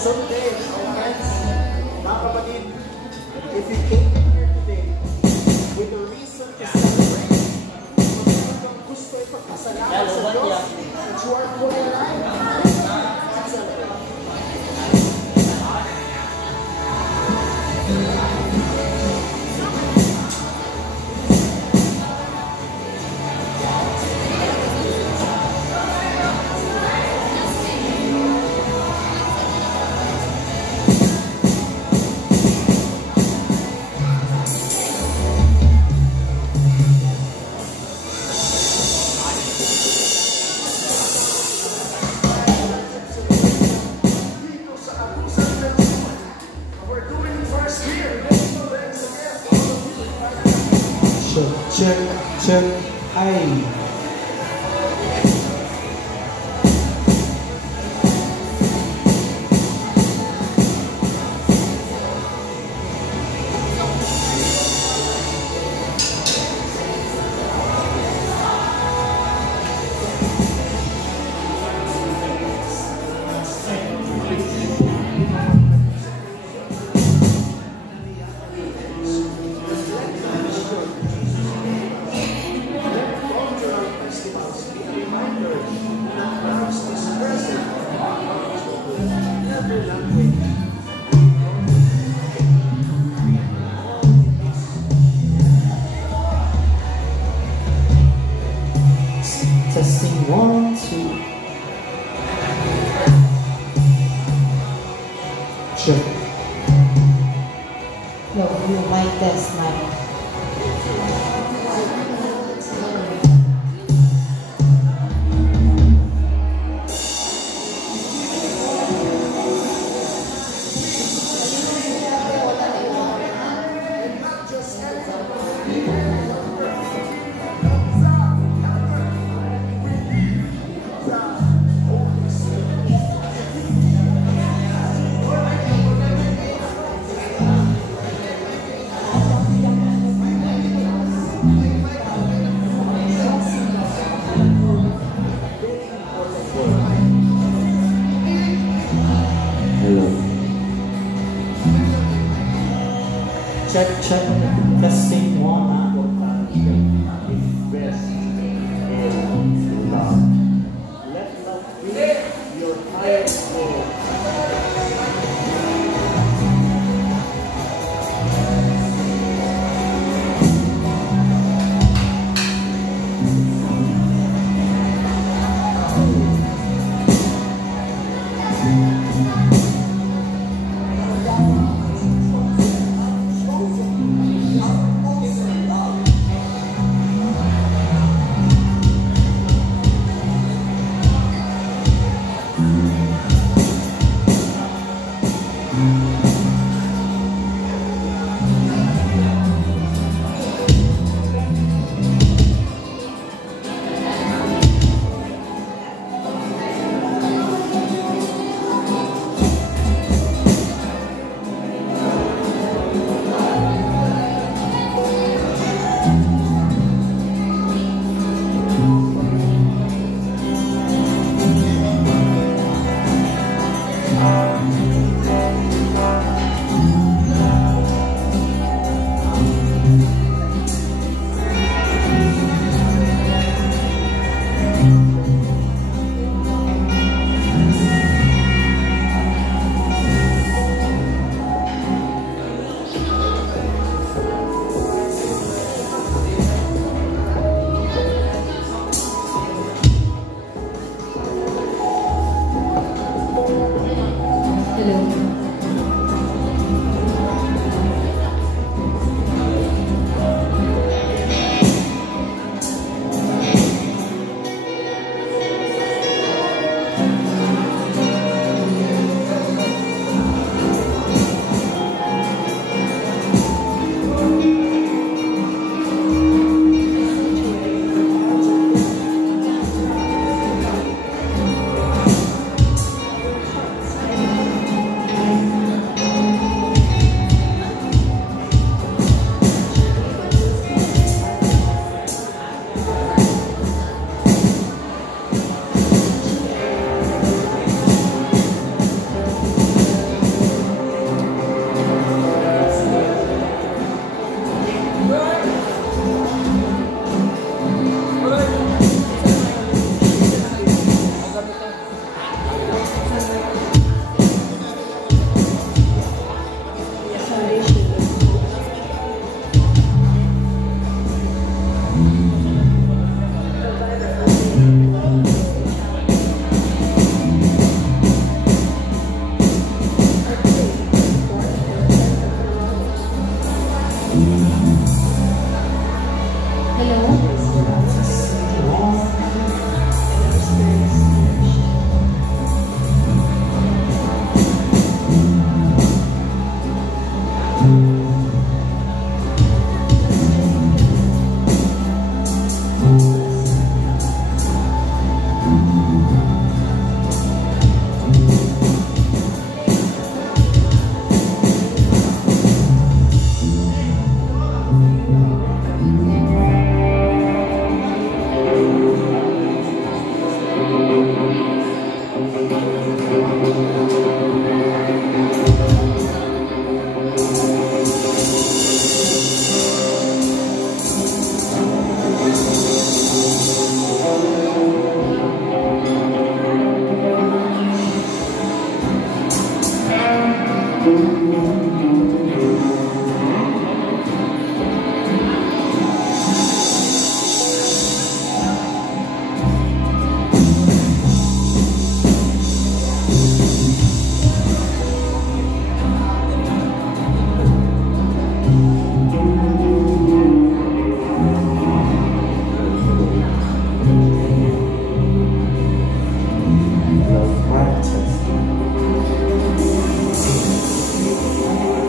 So today, our friends, mga kapatid, if you came here today with a reason to celebrate, kung meron kang gusto ipagpasalamat sa Diyos, that you are fully alive, let's celebrate. Check, ay. Testing 1, 2. Check. No, you might test mine. Check, testing 1. Rest in love. Let love be your highest goal.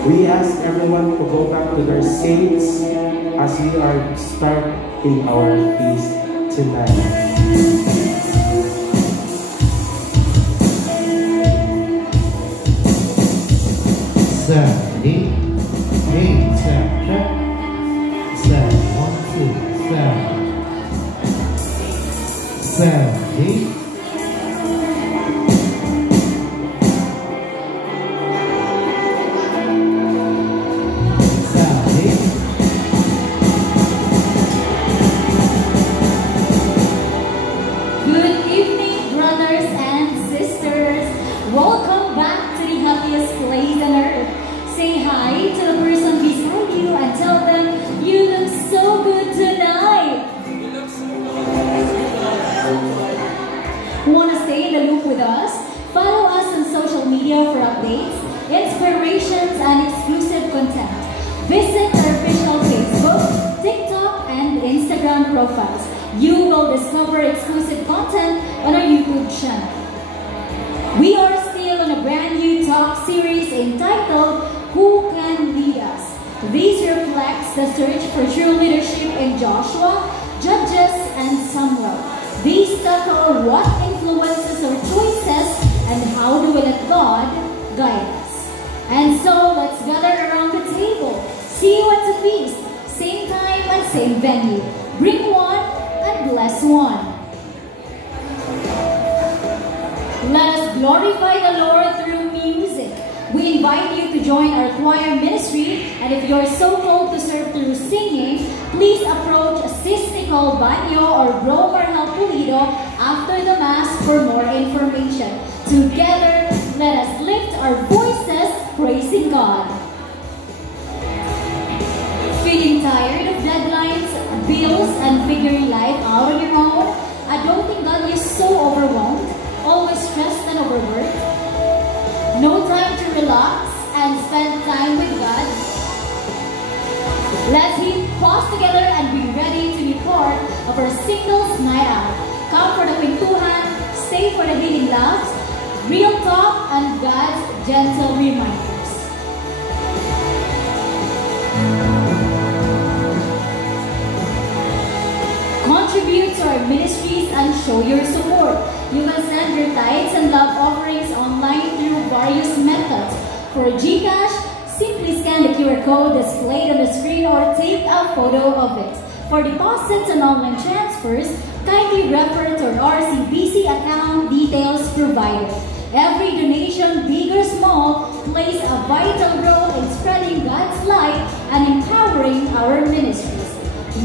We ask everyone to go back to their seats as we are starting our feast tonight. Seven, eight, check. 7, 1, 2, 7, 8. Want to stay in the loop with us? Follow us on social media for updates, inspirations, and exclusive content. Visit our official Facebook, TikTok, and Instagram profiles. You will discover exclusive content on our YouTube channel. We are still on a brand new talk series entitled Who Can Lead Us? This reflects the search for true leadership in Joshua, Judges, and Samuel. These tackle what influences our choices and how do we let God guide us. And so let's gather around the table. See you at the feast, same time and same venue. Bring one and bless one. Let us glorify the Lord through music. We invite you to join our choir ministry, and if you're so called to serve through singing, please approach Sis Nicole Banyo or Bro Marhal Pulido after the Mass for more information. Together, let us lift our voices praising God. Feeling tired of deadlines, bills, and figuring life out on your own? I don't think God is so overwhelmed, always stressed and overworked. No time to relax and spend time with God. Let's hit pause together and be ready to be part of our singles night out. Come for the kwentuhan, stay for the healing laughs, real talk, and God's gentle reminders. Contribute to our ministries and show your support. You can send your tithes and love offerings online through various methods. For GCash, simply scan the QR code displayed on the screen or take a photo of it. For deposits and online transfers, kindly refer to our RCBC account details provided. Every donation, big or small, plays a vital role in spreading God's light and empowering our ministries.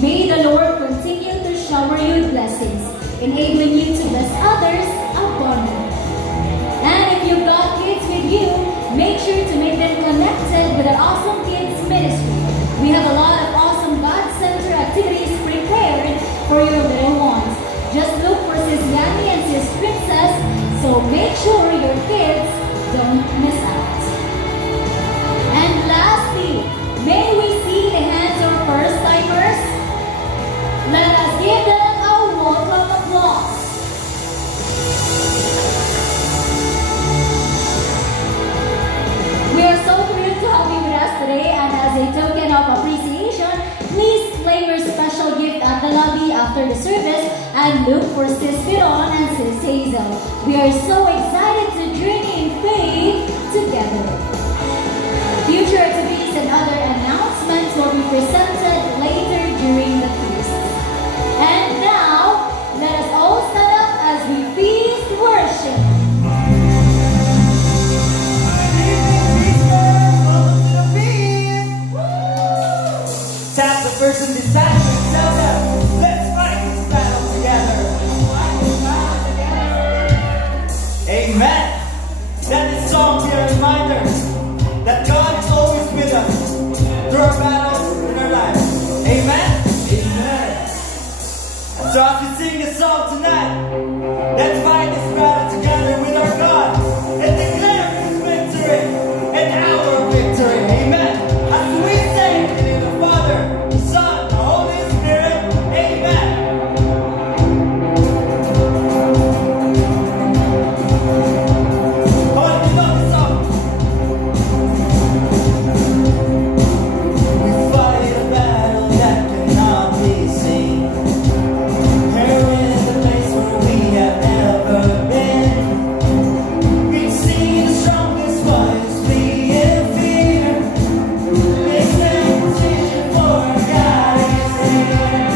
May the Lord continue to shower you with blessings, enabling you to bless others abundantly. And if you've got kids with you, make sure to make them connected with our Awesome Kids Ministry. We have a lot of awesome God-centered activities prepared for your little ones. Just look for Sis Yanni and Sis Princess, so make sure your kids don't miss out. And lastly, may we see the hands of our first-timers? Let us give them a welcome applause. We are so thrilled to have you with us today, and as a token of appreciation, please claim your special gift at the lobby after the service and look for Sis Piron and Sis Hazel. We are so excited to journey in faith together. Future activities and other announcements will be presented later during the feast. And now, let us all stand up as we feast worship. Tap the person beside you and tell them, let's fight this battle together. Amen. Let this song be a reminder that So as we sing this song tonight, let's fight this battle together with our God and declare His victory and our victory. Amen. As we sing in the name of the Father, the Son, the Holy Spirit. Amen. Oh, you know this song. We fight a battle that cannot be seen. Here in the place where we have never been. We've seen the strongest ones flee in fear. Make them position for our God is here.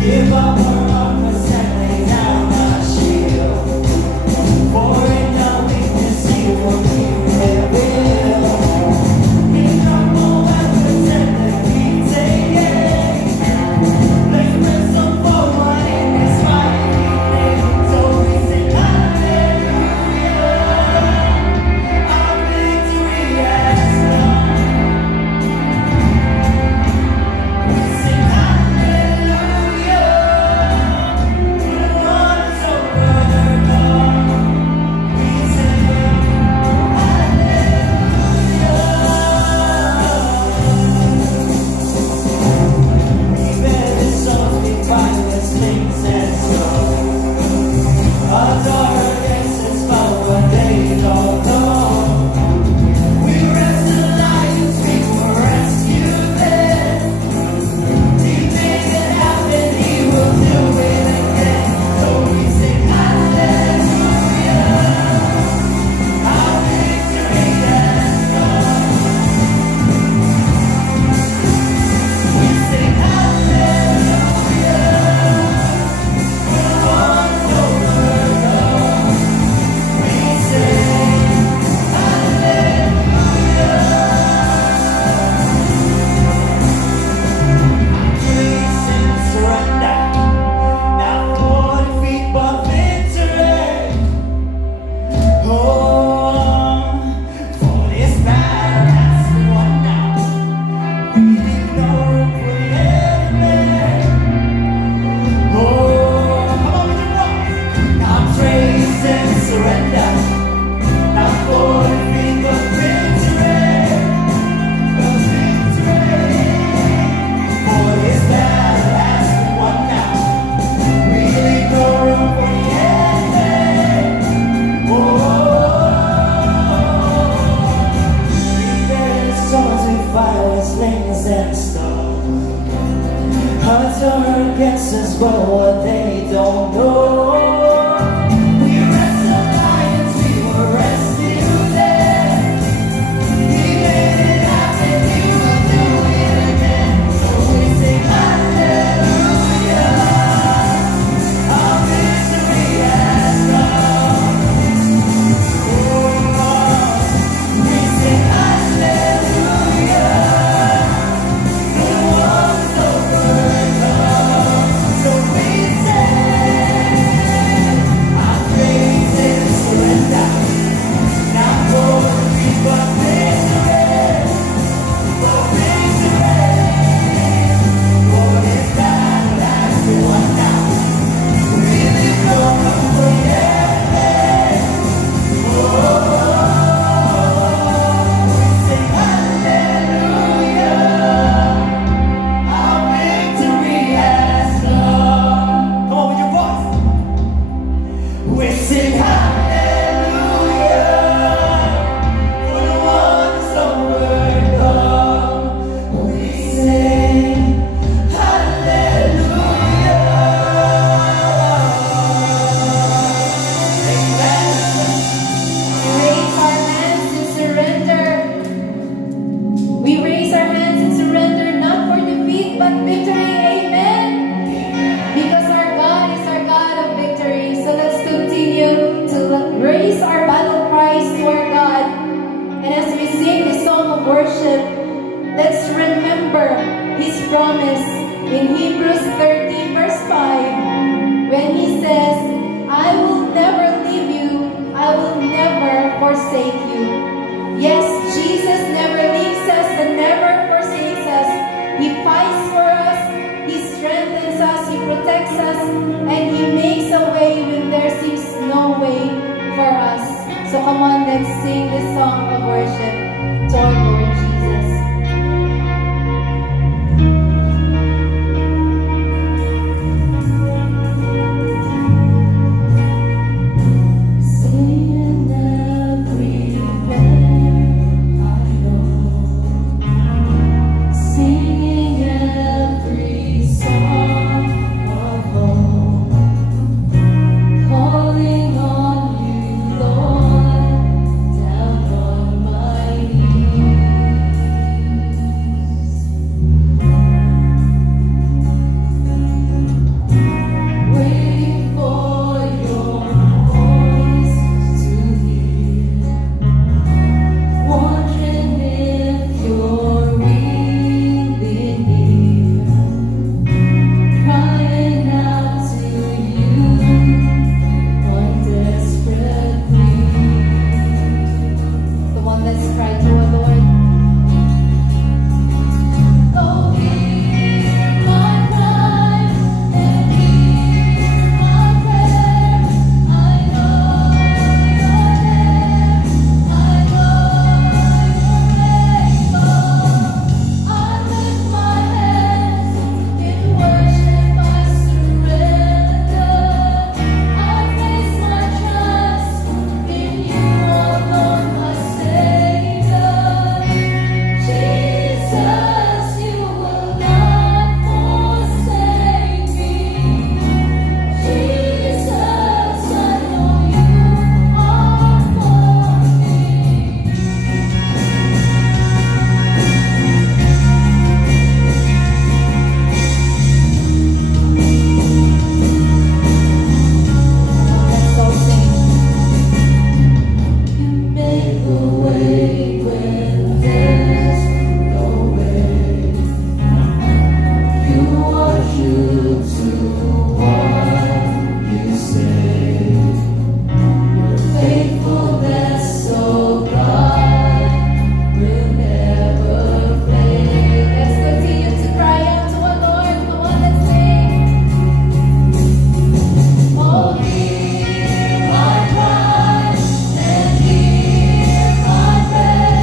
Give up our armor and lay down our shield. For in our weakness He will be revealed. We drop all weapons and then we take aim. Let's press on forward in this mighty name. So we sing hallelujah. Our victory has come. We sing hallelujah. The one is overcome. We sing hallelujah. We bear the songs, we fight with slings and stones. Odds are against us, but what they don't know. We wrestle lions, we will rescue them. He made it happen, He will do it again. So we sing hallelujah. Our victory has come. We sing hallelujah. The one is overcome. We sing hallelujah. Praise and surrender. Not for defeat, but victory. Oh, for this battle has been won now. We leave no room for the enemy. Oh, come on with your voice. Now praise and surrender. Not for defeat, but victory. For victory. For this battle has been won now. We leave no room for the enemy. Oh, we bear the swords, we fight with slings and stones. Odds are against us, but what they don't know. We wrestle lions, we will rescue them. He made it happen, He will do it again. So we sing hallelujah. Our victory has come. Oh, we sing hallelujah. The one is overcome. So we sing our praise and surrender. Not for defeat, but victory. For victory. For this battle has been won now. We leave no room for the enemy. Oh, we sing hallelujah. Our victory has come. Come on with your voice. We sing hallelujah. For the one is overcome. We sing hallelujah. Amen. Raise our hands in surrender. We raise our hands in surrender, not for defeat, but victory. Amen. Because our God is our God of victory. So let's continue to raise our battle cries to our God. And as we sing this song of worship, let's remember His promise in Hebrews 13 verse 5, when He says, I will never leave you, I will never forsake you. Yes, Jesus never leaves us and never forsakes us. He fights for us, He strengthens us, He protects us, come on, let's sing this song of worship to our Lord Jesus. Sing everywhere I go, singing every song of hope, calling on you, Lord, down on my knees, waiting for your voice to hear, wondering if you're really near, crying out to you, one desperate plea. The one that's cried to our Lord. Oh, hear my cry and hear my prayer. I know you're there. I know you're able. I lift my hands in worship. I surrender. I place my trust in you alone, my Savior. Jesus, you will not forsake me. Jesus, I know you are for me. Let's all sing. You make a way when there's no way. You are true to what you say. Your faithfulness, oh God, will never fade. Let's continue to cry out to our Lord. Come on, let's sing. Oh, hear my cry and hear my prayer.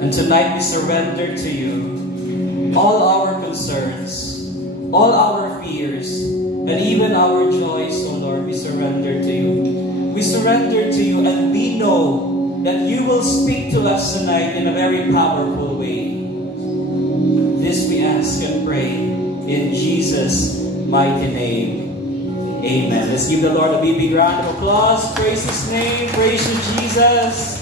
And tonight we surrender to you all our concerns, all our fears, and even our joys, O Lord, we surrender to you. We surrender to you, and we know that you will speak to us tonight in a very powerful way. This we ask and pray in Jesus' mighty name. Amen. Let's give the Lord a big round of applause. Praise His name. Praise you, Jesus.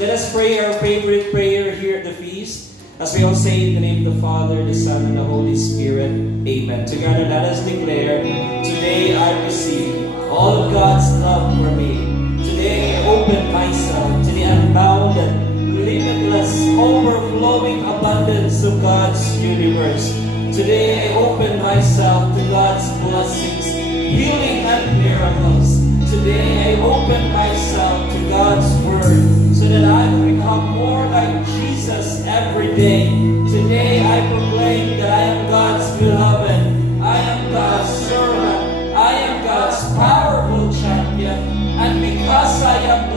Let us pray our favorite prayer here at the feast. As we all say in the name of the Father, the Son, and the Holy Spirit. Amen. Together let us declare, today I receive all of God's love for me. Today I open myself to the unbounded, limitless, overflowing abundance of God's universe. Today I open myself to God's blessings, healing and miracles. Today I open myself to God's Word so that I will become more like Jesus every day. Today I proclaim that I am God's beloved. I am God's servant. I am God's powerful champion. And because I am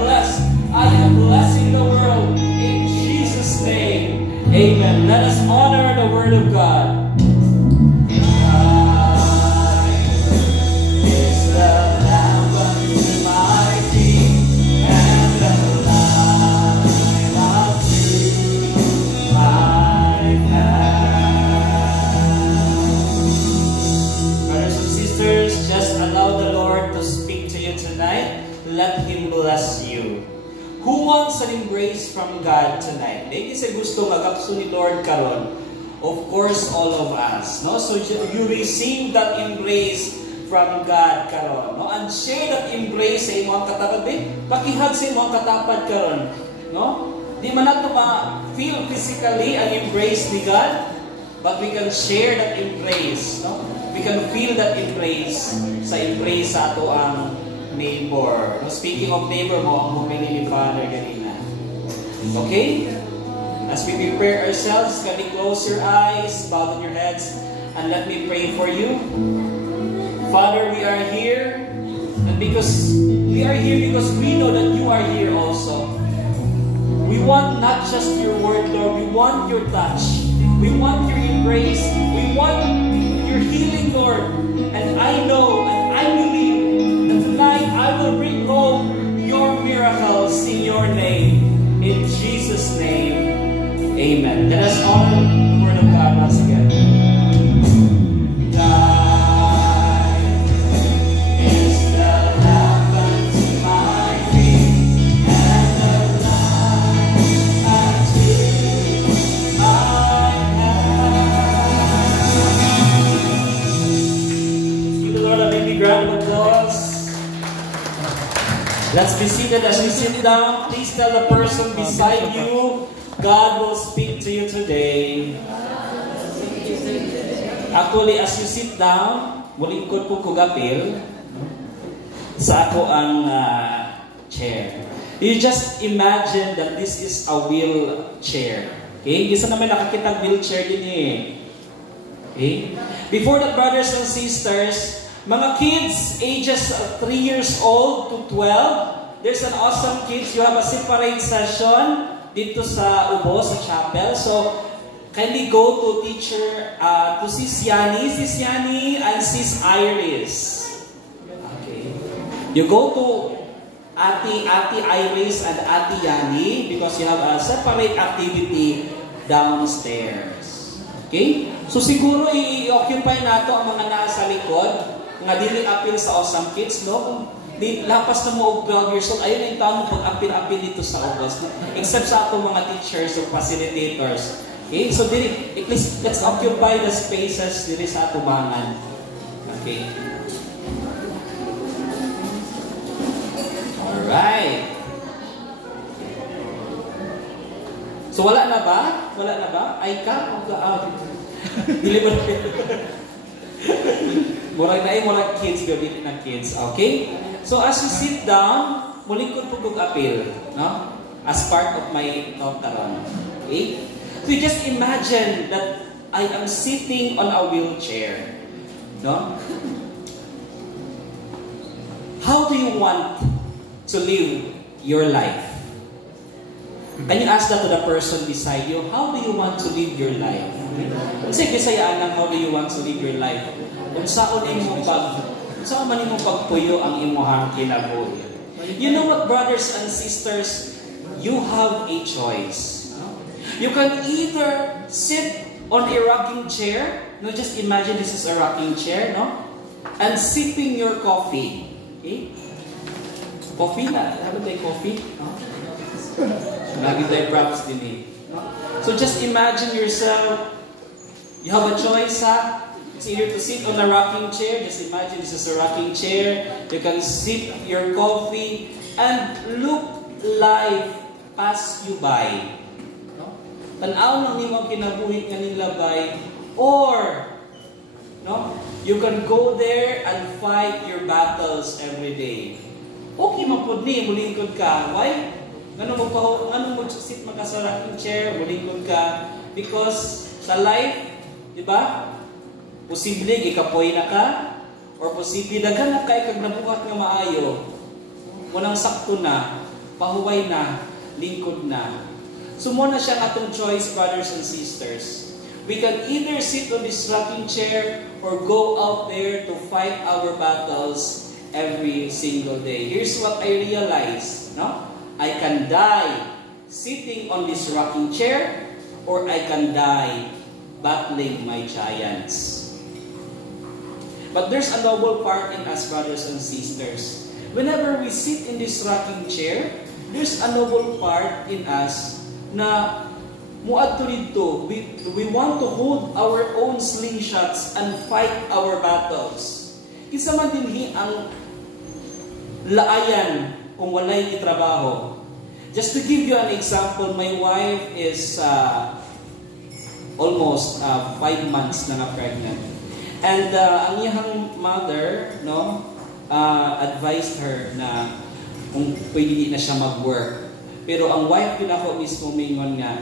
blessing the world in Jesus' name. Amen. Let us honor the Word of God. Let Him bless you. Who wants an embrace from God tonight? Hindi sa gusto magakso ni Lord karon. Of course, all of us. No? So you receive that embrace from God karon. No? And share that embrace sa imong katapat. Pakihag sa imong katapad karon. No? Di man nato ma-feel physically ang embrace ni God, but we can share that embrace. No? We can feel that embrace sa embrace sa ato ang neighbor. No, speaking of neighbor mo, ang bumili ni Father ganina. Okay? As we prepare ourselves, can we close your eyes, bow down your heads, and let me pray for you. Father, we are here, and because we are here because we know that you are here also. We want not just your word, Lord, we want your touch. We want your embrace. We want your healing, Lord. And I know and I believe tonight, I will bring home your miracles in your name. In Jesus' name, amen. Let us honor the Word of God once again. God is the lamp unto my feet and the light unto my hands. Give the Lord a big round of applause. Let's be seated. As we sit down, please tell the person beside you, God will speak to you today. Actually, as you sit down, mulingkod po kugapil sa ako ang chair. You just imagine that this is a wheelchair. Okay? Isa naman nakakita wheelchair din eh. Okay? Before that, brothers and sisters, mga kids, ages 3 years old to 12, there's an awesome kids. You have a separate session dito sa Ubo, sa chapel. So, kindly go to teacher, to Sis Yani, and Sis Iris. Okay. You go to Ate Iris and Ate Yani because you have a separate activity downstairs. Okay? So, siguro i-occupy nato ang mga nasa likod nga dili apil sa awesome kids, no? Kung di lapas na mo og 12 years old, ayun na yung taon mo pag-apil-apil dito sa August, no? Except sa atong mga teachers or facilitators. Okay? So, at least, let's occupy the spaces dili sa atubangan. Okay? Alright. So, wala na ba? Wala na ba? Ay ka? Dili mo na. Murag kids, gawin ng kids. Okay? So, as you sit down, mulingkod po kong appeal, no? As part of my talk karon. Okay? So, you just imagine that I am sitting on a wheelchair. No? How do you want to live your life? Can you ask that to the person beside you? How do you want to live your life? Kasi Bisayaan lang, how do you want to live your life? Kung saan man mo pagpuyo ang imuhang kinabuhi. You know what, brothers and sisters? You have a choice. You can either sit on a rocking chair. No, just imagine this is a rocking chair, no? And sipping your coffee. Okay? Coffee na. Haven't they coffee? No? Lagi tayo props din eh. So just imagine yourself, you have a choice, ha? It's either to sit on a rocking chair, just imagine this is a rocking chair, you can sip your coffee, and look life pass you by. Tanaw nang nimo kinabuhi nga nilabay, or you can go there and fight your battles every day. Okay man pud ni mulingkod ka. Why? Ngano mo sit sa rocking chair, mulingkod ka because sa life, di ba? Posible gikapoy na ka or posible daghan na kay kag nabuhat nga maayo. Munang sakto na, pahuway na, lingkod na. So mo na siya atong choice, brothers and sisters. We can either sit on this rocking chair or go out there to fight our battles every single day. Here's what I realized, no? I can die sitting on this rocking chair, or I can die battling my giants. But there's a noble part in us, brothers and sisters. Whenever we sit in this rocking chair, there's a noble part in us na muadto dito. We want to hold our own slingshots and fight our battles. Kinsa man dinhi ang laayan kung walay itrabaho. Just to give you an example, my wife is almost 5 months na pregnant. And ang iyang mother, advised her na kung pwede di na siya mag-work. Pero ang wife din ako mismo mingon nga,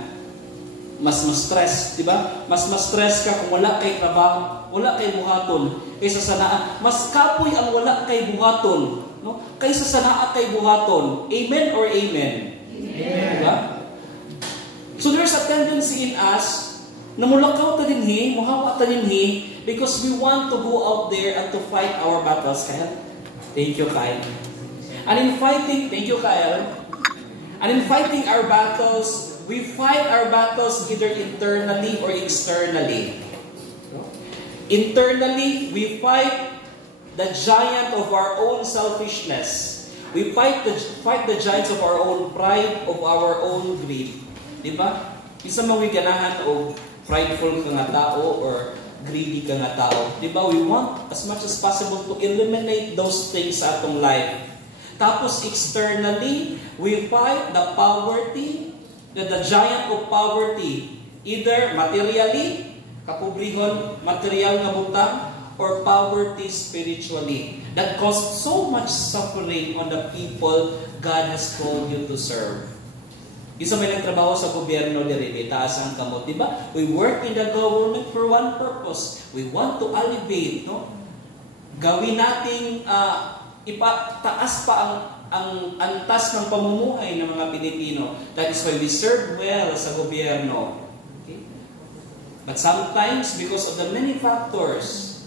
mas stress, di ba? Mas stress ka kung wala kay trabaho, wala kay buhaton, kaysa sa naa. Mas kapoy ang wala kay buhaton, no? Kaysa sa naa kay buhaton. Amen or amen? Amen. Diba? So there's a tendency in us na mulakaw ta dinhi, muhawa ta dinhi, because we want to go out there and to fight our battles. Kyle, thank you, Kyle. And in fighting, thank you, Kyle. And in fighting our battles, we fight our battles either internally or externally. Internally, we fight the giant of our own selfishness. We fight the giants of our own pride, of our own greed. Di ba? Isa mang ganahan o prideful ka nga tao or greedy ka nga tao. Di ba? We want as much as possible to eliminate those things sa atong life. Tapos externally, we fight the poverty, the giant of poverty, either materially, kapobrihon, material nga butang, or poverty spiritually. That caused so much suffering on the people God has called you to serve. Isa may nagtrabaho sa gobyerno diri, taas ang kamot, di ba? We work in the government for one purpose. We want to elevate, no? Gawin nating ipataas pa ang antas ng pamumuhay ng mga Pilipino. That is why we serve well sa gobyerno. Okay? But sometimes, because of the many factors,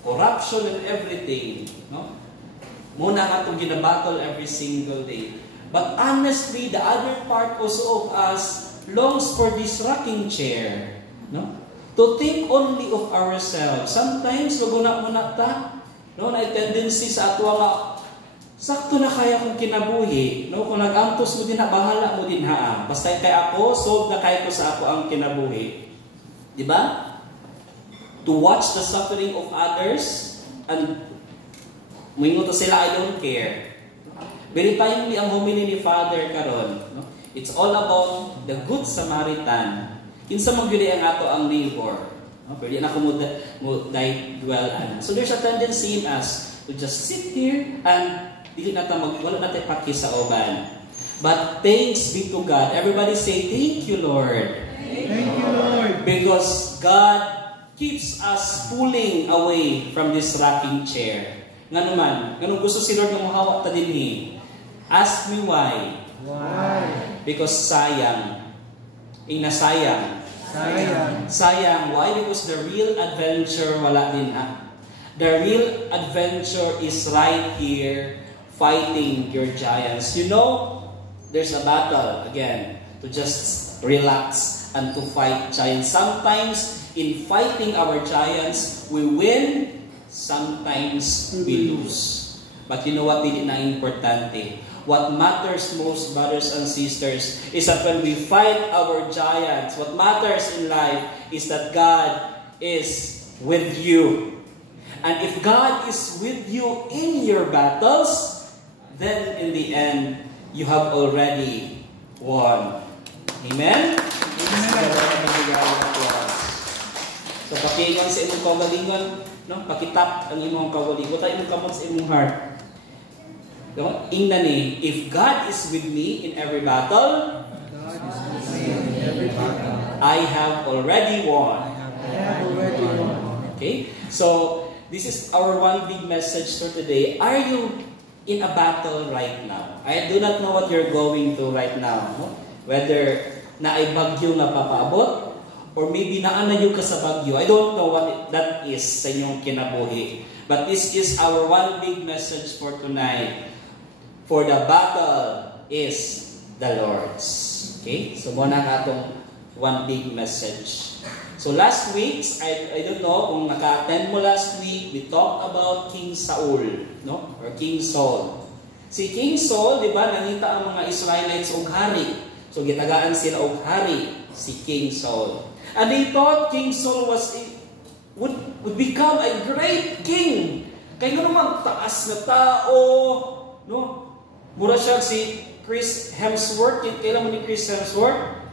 corruption and everything, no? Muna nga itong ginabattle every single day. But honestly, the other part also of us longs for this rocking chair, no? To think only of ourselves. Sometimes, maguna-una ta, no? Na tendency sa ato nga, sakto na kaya kong kinabuhi, no? Kung nag-antos mo din ha, bahala mo din ha. Basta kay ako, solve na kaya ko sa ako ang kinabuhi. Di ba? To watch the suffering of others and moingon to sila, I don't care. Very timely ang homily ni Father karon, no? It's all about the Good Samaritan. Kinsa man gyud ang ato ang neighbor, no? Pwede na ko mo dwell an. So there's a tendency in us to just sit here and dili na ta wala na tay paki sa uban. But thanks be to God. Everybody say thank you, Lord. Thank you, Lord. Because God keeps us pulling away from this rocking chair. Nga naman, ganun gusto si Lord na muhawa ta dinhi. Ask me why. Why? Because sayang. Sayang. Sayang. Why? Because the real adventure wala din ha. The real adventure is right here, fighting your giants. You know, there's a battle, again, to just relax and to fight giants. Sometimes, in fighting our giants, we win, sometimes we lose. But you know what, hindi na importante. What matters most, brothers and sisters, is that when we fight our giants, what matters in life is that God is with you. And if God is with you in your battles, then in the end, you have already won. Amen? So, pakiingon sa imong kagalingon, no? Pakitap ang imong kagalingon. Buta imong kamot sa imong heart. No? Ingnan ni, if God is with me in every battle, I have already won. Okay? So, this is our one big message for today. Are you in a battle right now? I do not know what you're going through right now. No? Whether na ay bagyo na papaabot, or maybe naanayo ka sa bagyo. I don't know what that is sa inyong kinabuhi. But this is our one big message for tonight. For the battle is the Lord's. Okay? So, muna ka itong one big message. So last week, I don't know kung naka-attend mo last week, we talked about King Saul, no? Or King Saul. Si King Saul, di ba, nangita ang mga Israelites og hari. So gitagaan sila og hari, si King Saul. And they thought King Saul would become a great king. Kaya nga naman, taas na tao, no? Mura siya si Chris Hemsworth. Kailan mo ni Chris Hemsworth?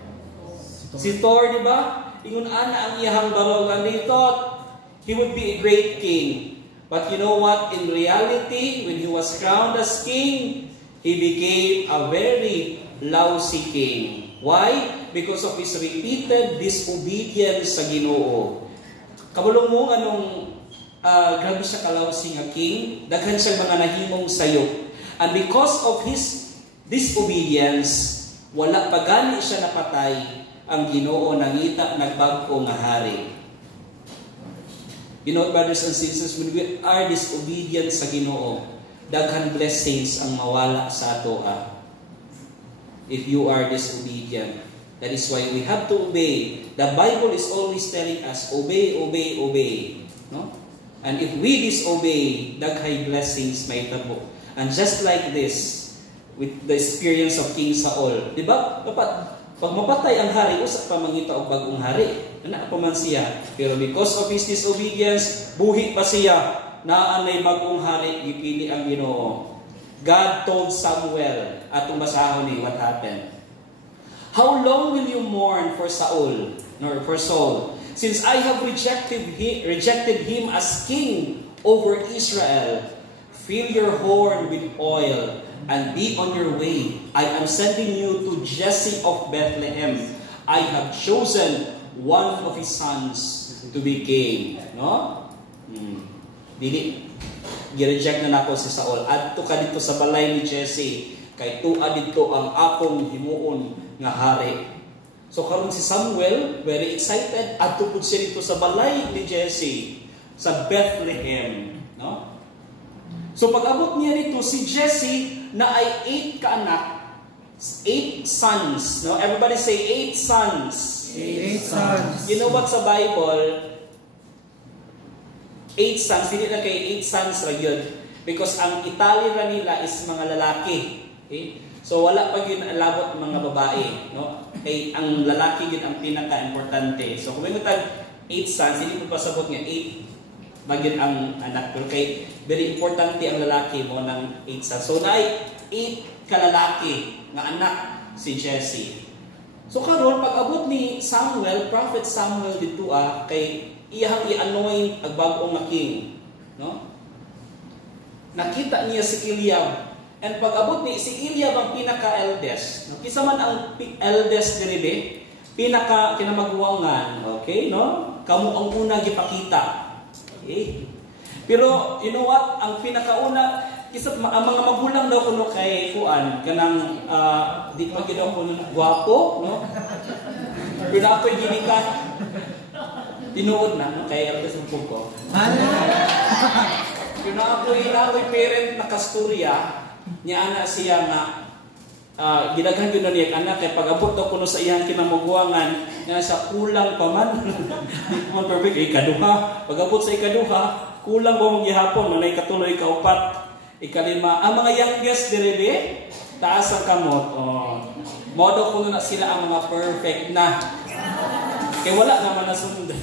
Si Thor, di ba? Ingon ana ang iyahang balog, and they thought he would be a great king. But you know what? In reality, when he was crowned as king, he became a very lousy king. Why? Because of his repeated disobedience sa Ginoo. Kabulong mo anong grabe siya kalawsi nga king, daghan siya mga nahimong sayop. And because of his disobedience, wala pa gani siya napatay ang Ginoo nangita nagbago nga hari. You know, brothers and sisters, when we are disobedient sa Ginoo, daghan blessings ang mawala sa ato. If you are disobedient, that is why we have to obey. The Bible is always telling us, obey, obey, obey. No? And if we disobey, daghay blessings may tabo. And just like this, with the experience of King Saul, di ba? Pag mapatay ang hari, usa pa mangita og bagong hari. Ana pa man siya. Pero because of his disobedience, buhi pa siya. Naanay bagong hari, gipili ang Ginoo. God told Samuel, atong basahon ni what happened. How long will you mourn for Saul, nor for Saul? Since I have rejected him as king over Israel, fill your horn with oil and be on your way. I am sending you to Jesse of Bethlehem. I have chosen one of his sons to be king. No? Dili. Gi-reject na nako si Saul. Adto ka dito sa balay ni Jesse. Kay tuwa dito ang akong himuon nga hari. So karon si Samuel, very excited. Adto pud siya dito sa balay ni Jesse sa Bethlehem. No? So pag-abot niya dito, si Jesse na ay 8 kaanak, 8 sons. No? Everybody say 8 sons. 8 sons. You know what sa Bible? 8 sons, hindi na kay 8 sons ra yun. Because ang Italy ra nila is mga lalaki. Okay? So wala pa yun alabot mga babae. No? Kay ang lalaki yun ang pinaka-importante. So kung may 8 sons, hindi mo pasabot nga 8 bagyan ang anak. Pero kay very importante ang lalaki mo ng 8 sons. So na 8 kalalaki nga anak si Jesse. So karon pag abot ni Samuel, Prophet Samuel dito kay iyang i-anoint ang bagong na king. No? Nakita niya si Eliab. And pag abot ni si Eliab ang pinaka-eldest. No? Kisa man ang eldest diri pinaka-kinamaguwangan. Okay? No? Kamu ang una gipakita. Okay? Pero, you know what? Ang pinakauna, Kisa ang mga magulang daw kuno kay kuan kanang di pa gyud kuno gwapo, no? Pero na ako'y gini ka tinuod na, no? Kay Elvis Mupog ko. Pero na ako'y parent na kasturya, niya ana siya nga gidaghan yun na niya anak kay pag-abot daw kuno sa iyang kinamugwangan nga sa kulang pa man. Di mo perfect ikaduha. Pag-abot sa ikaduha, kulang ba mong gihapon no nay katuloy kaupat. Ikalima, ang mga youngest direbe, taas ang kamot. Oh. Modo kuno na sila ang mga perfect na. Kay wala naman nasundan.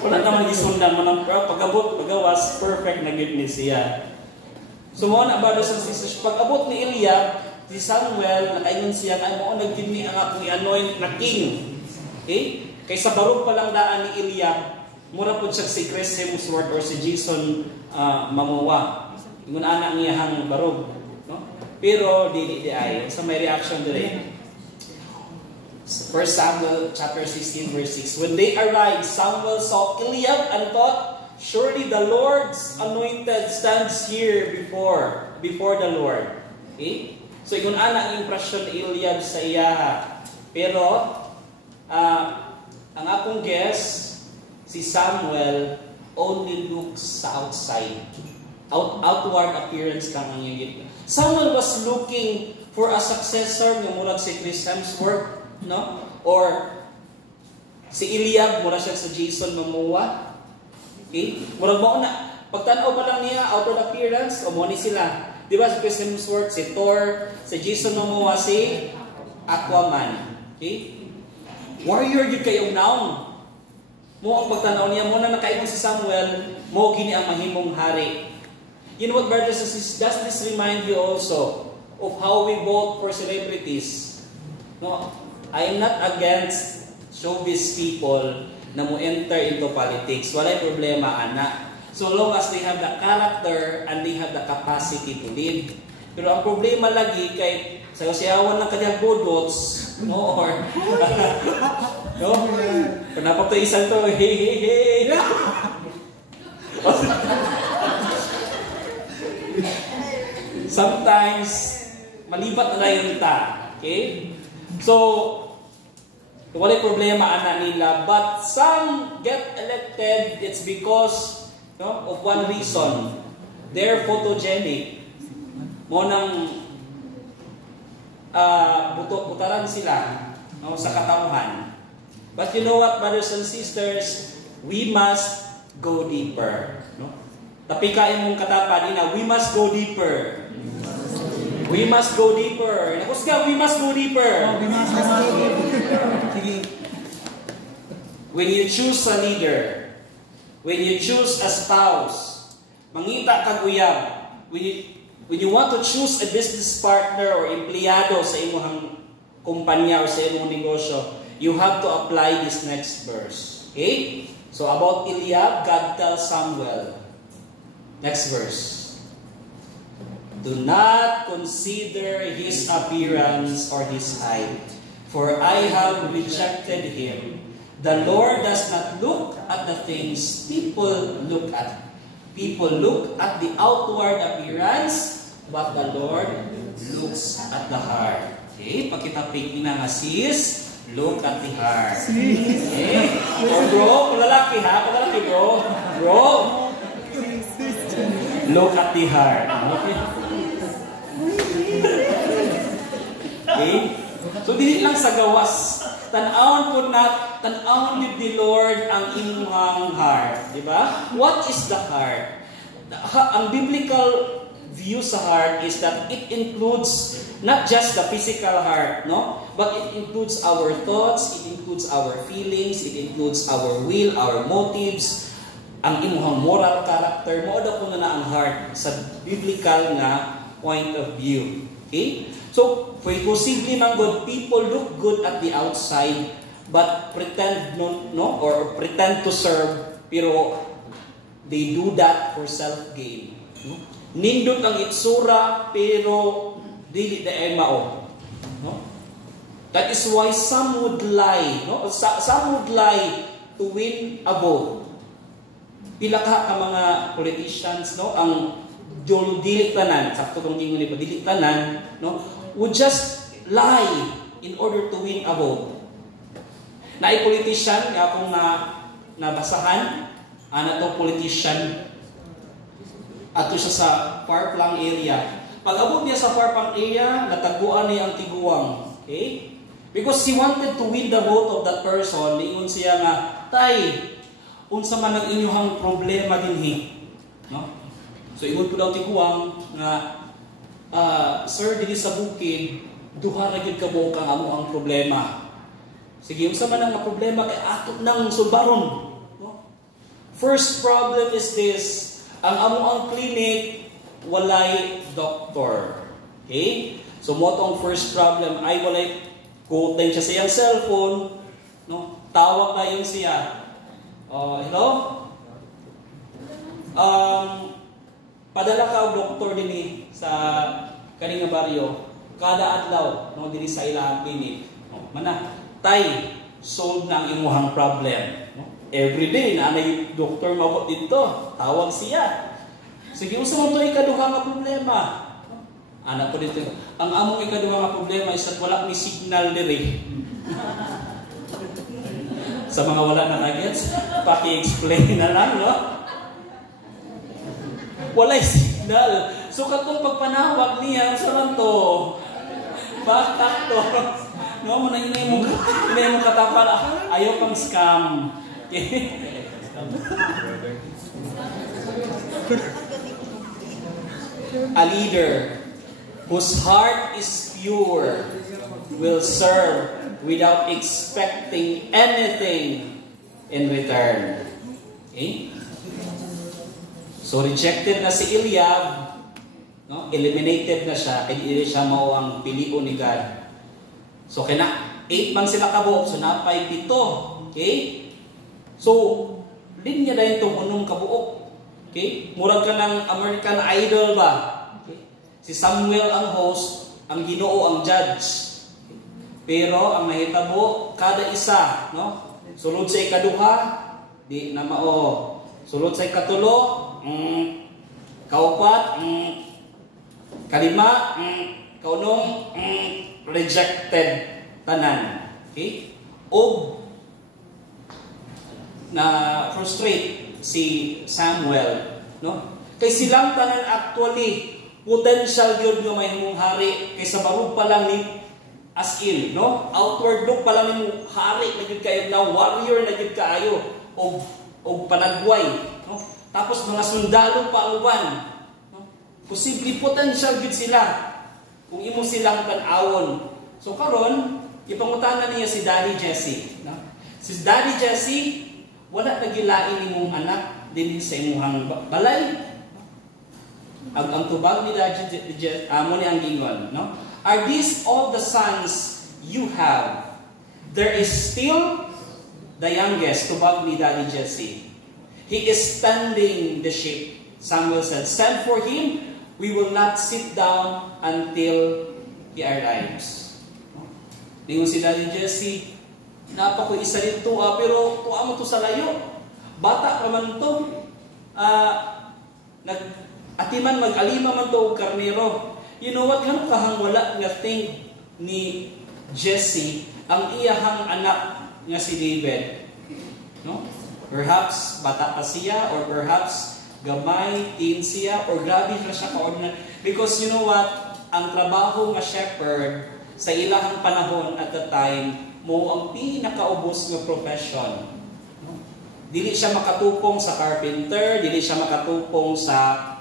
Wala naman gisundan mo ng pag-abot, pagawas, perfect na gid ni siya. So mo na brothers and sisters, pag-abot ni Eliab, si Samuel, nakaingon siya ay mo nagdini ang akong i-anoint na king. Okay? Kaysa barog pa lang daan ni Eliab, mura po siya si Chris Hemsworth or si Jason Momoa. Ingon anak niya hang barog, no? Pero di ay sa may reaction dire. 1 Samuel chapter 16 verse 6. When they arrived, Samuel saw Eliab and thought, surely the Lord's anointed stands here before the Lord. Okay? So, ingon ana ang impression ni Eliab sa iya. Pero, ang akong guess, si Samuel only looks sa outside. Outward appearance kang ang iyang. Samuel was looking for a successor ng murag si Chris Hemsworth, no? Or si Eliab, murag siya sa Jason Momoa. Okay? Murag mo na, pagtanaw pa lang niya, outward appearance, o mo ni sila. Di ba si Chris Hemsworth, si Thor, si Jason Momoa, si Aquaman. Okay? Warrior yun kayong noun. Mo ang pagtanaw niya, mo na nakaingon si Samuel, mo gini ang mahimong hari. You know what, brothers and sisters, does this remind you also of how we vote for celebrities? No, I am not against showbiz people na mo enter into politics. Walay problema, anak. So long as they have the character and they have the capacity to lead. Pero ang problema lagi kay sayaw-sayawan ng kanyang budots, no, or no? Kenapa to isang to, hey, hey, hey. Sometimes, malibat na lang yung ta. Okay? So, wala problema anak nila. But some get elected, it's because of one reason. They're photogenic. Mo nang putaran sila sa katauhan. But you know what, brothers and sisters? We must go deeper. No? Tapikain mong katapan ina, we must go deeper. We must go deeper. Nakusga, we must go deeper. When you choose a leader, when you choose a spouse, mangita kag uyab. When you want to choose a business partner or empleyado sa imong kumpanya or sa imong negosyo, you have to apply this next verse. Okay? So about Eliab, God tells Samuel. Next verse. Do not consider his appearance or his height, for I have rejected him. The Lord does not look at the things people look at. People look at the outward appearance, but the Lord looks at the heart. Okay? Pagkitapig na nga sis, look at the heart. Okay? Oh bro, kulalaki ha? Kulalaki bro. Bro, look at the heart. Okay? Okay? So, dili lang sa gawas. Tan-awon po na, tan-awon ni Lord ang inyong heart. Diba? What is the heart? Ang biblical view sa heart is that it includes not just the physical heart, no? But it includes our thoughts, it includes our feelings, it includes our will, our motives, ang inyong moral character. Mo daw po na ang heart sa biblical nga point of view. Okay? So, possibly man good, people look good at the outside, but pretend or pretend to serve, pero they do that for self-gain. No? Nindot ang itsura, pero dili na ay mao. No? That is why some would lie. No? Some would lie to win a vote. Pila ka mga politicians, no? Ang dili tanan, sakto kong gingon ni dili tanan, no, would just lie in order to win a vote. Naay politician nga akong nabasahan, ana to politician ato siya sa far-flung area. Pag abot niya sa far-flung area, nataguan niya ang tiguang. Okay? Because he wanted to win the vote of that person, niingon siya nga, tay, unsa man ang inyong problema dinhi. No? So ingon po daw tiguang nga, sir, dili sa bukid, duha ra gyud ka buok ang amo ang problema. Sige, unsa man ang problema kay ato nang sulbaron. No? First problem is this, ang amo ang clinic walay doktor. Okay? So mo tong first problem ay walay kutin siya sa iyang cellphone, no? Tawag na yun siya. Hello? Padala ka og doktor dinhi sa kaning nga baryo kada adlaw no dinhi sa ilang clinic. Mana tay solve na ang imuhang problem. No? Every day na may doktor mabot dito, tawag siya. Sige, unsa man to ikaduha nga problema? Anak ko dito. Ang among ikaduha nga problema is that wala ni signal diri. Sa mga wala na nagets, paki-explain na lang, no? Walay signal. So katong pagpanawag niya, sa man to? Bakit to? No, muna inay mo katapal. Ayaw pang scam. A leader whose heart is pure will serve without expecting anything in return. Okay? So rejected na si Eliab, no? Eliminated na siya, kaya hindi siya mao ang pilion ni God. So kina 8 man sila kabuok, so napay 7. Okay? So linya dahil itong unong kabuok. Okay? Murag ka ng American Idol ba? Okay? Si Samuel ang host, ang Ginoo ang judge. Pero ang mahitabo kada isa, no? Sulod sa ikaduha, di na mao. Sulod sa ikatulo, kaupat, kalima, kaunong, rejected tanan. Okay? O na frustrate si Samuel, no? Kay silang tanan actually potential gyud nga mahimong hari kaysa barug pa lang ni as in, no? Outward look pa lang nimo hari na gyud kayo, na warrior na gyud kaayo og panagway, no? Tapos mga sundalo pa ang uban, no? Posible potential gyud sila kung imo silang tan-awon. So karon ipangutana niya si Daddy Jesse, no? Si Daddy Jesse wala nagilain nimong anak din sa imuhang balay. Ang tubag ni Daddy amo ni ang gingon, no? Are these all the sons you have? There is still the youngest, tubag ni Daddy Jesse. He is tending the sheep. Samuel said, send for him. We will not sit down until he arrives. Ningon si Daddy Jesse, napa ko isa dito, pero tuwa mo to sa layo. Bata naman to. Atiman mag-alima man to og karnero. You know what? Ganun kahang wala nga thing ni Jesse ang iyahang anak nga si David. No? Perhaps bata pa siya, or perhaps gamay, teen siya, or grabe na siya ka-ordinary. Because you know what? Ang trabaho nga shepherd sa ilahang panahon at the time, mo ang pinakaubos nga profession. No? Dili siya makatupong sa carpenter, dili siya makatupong sa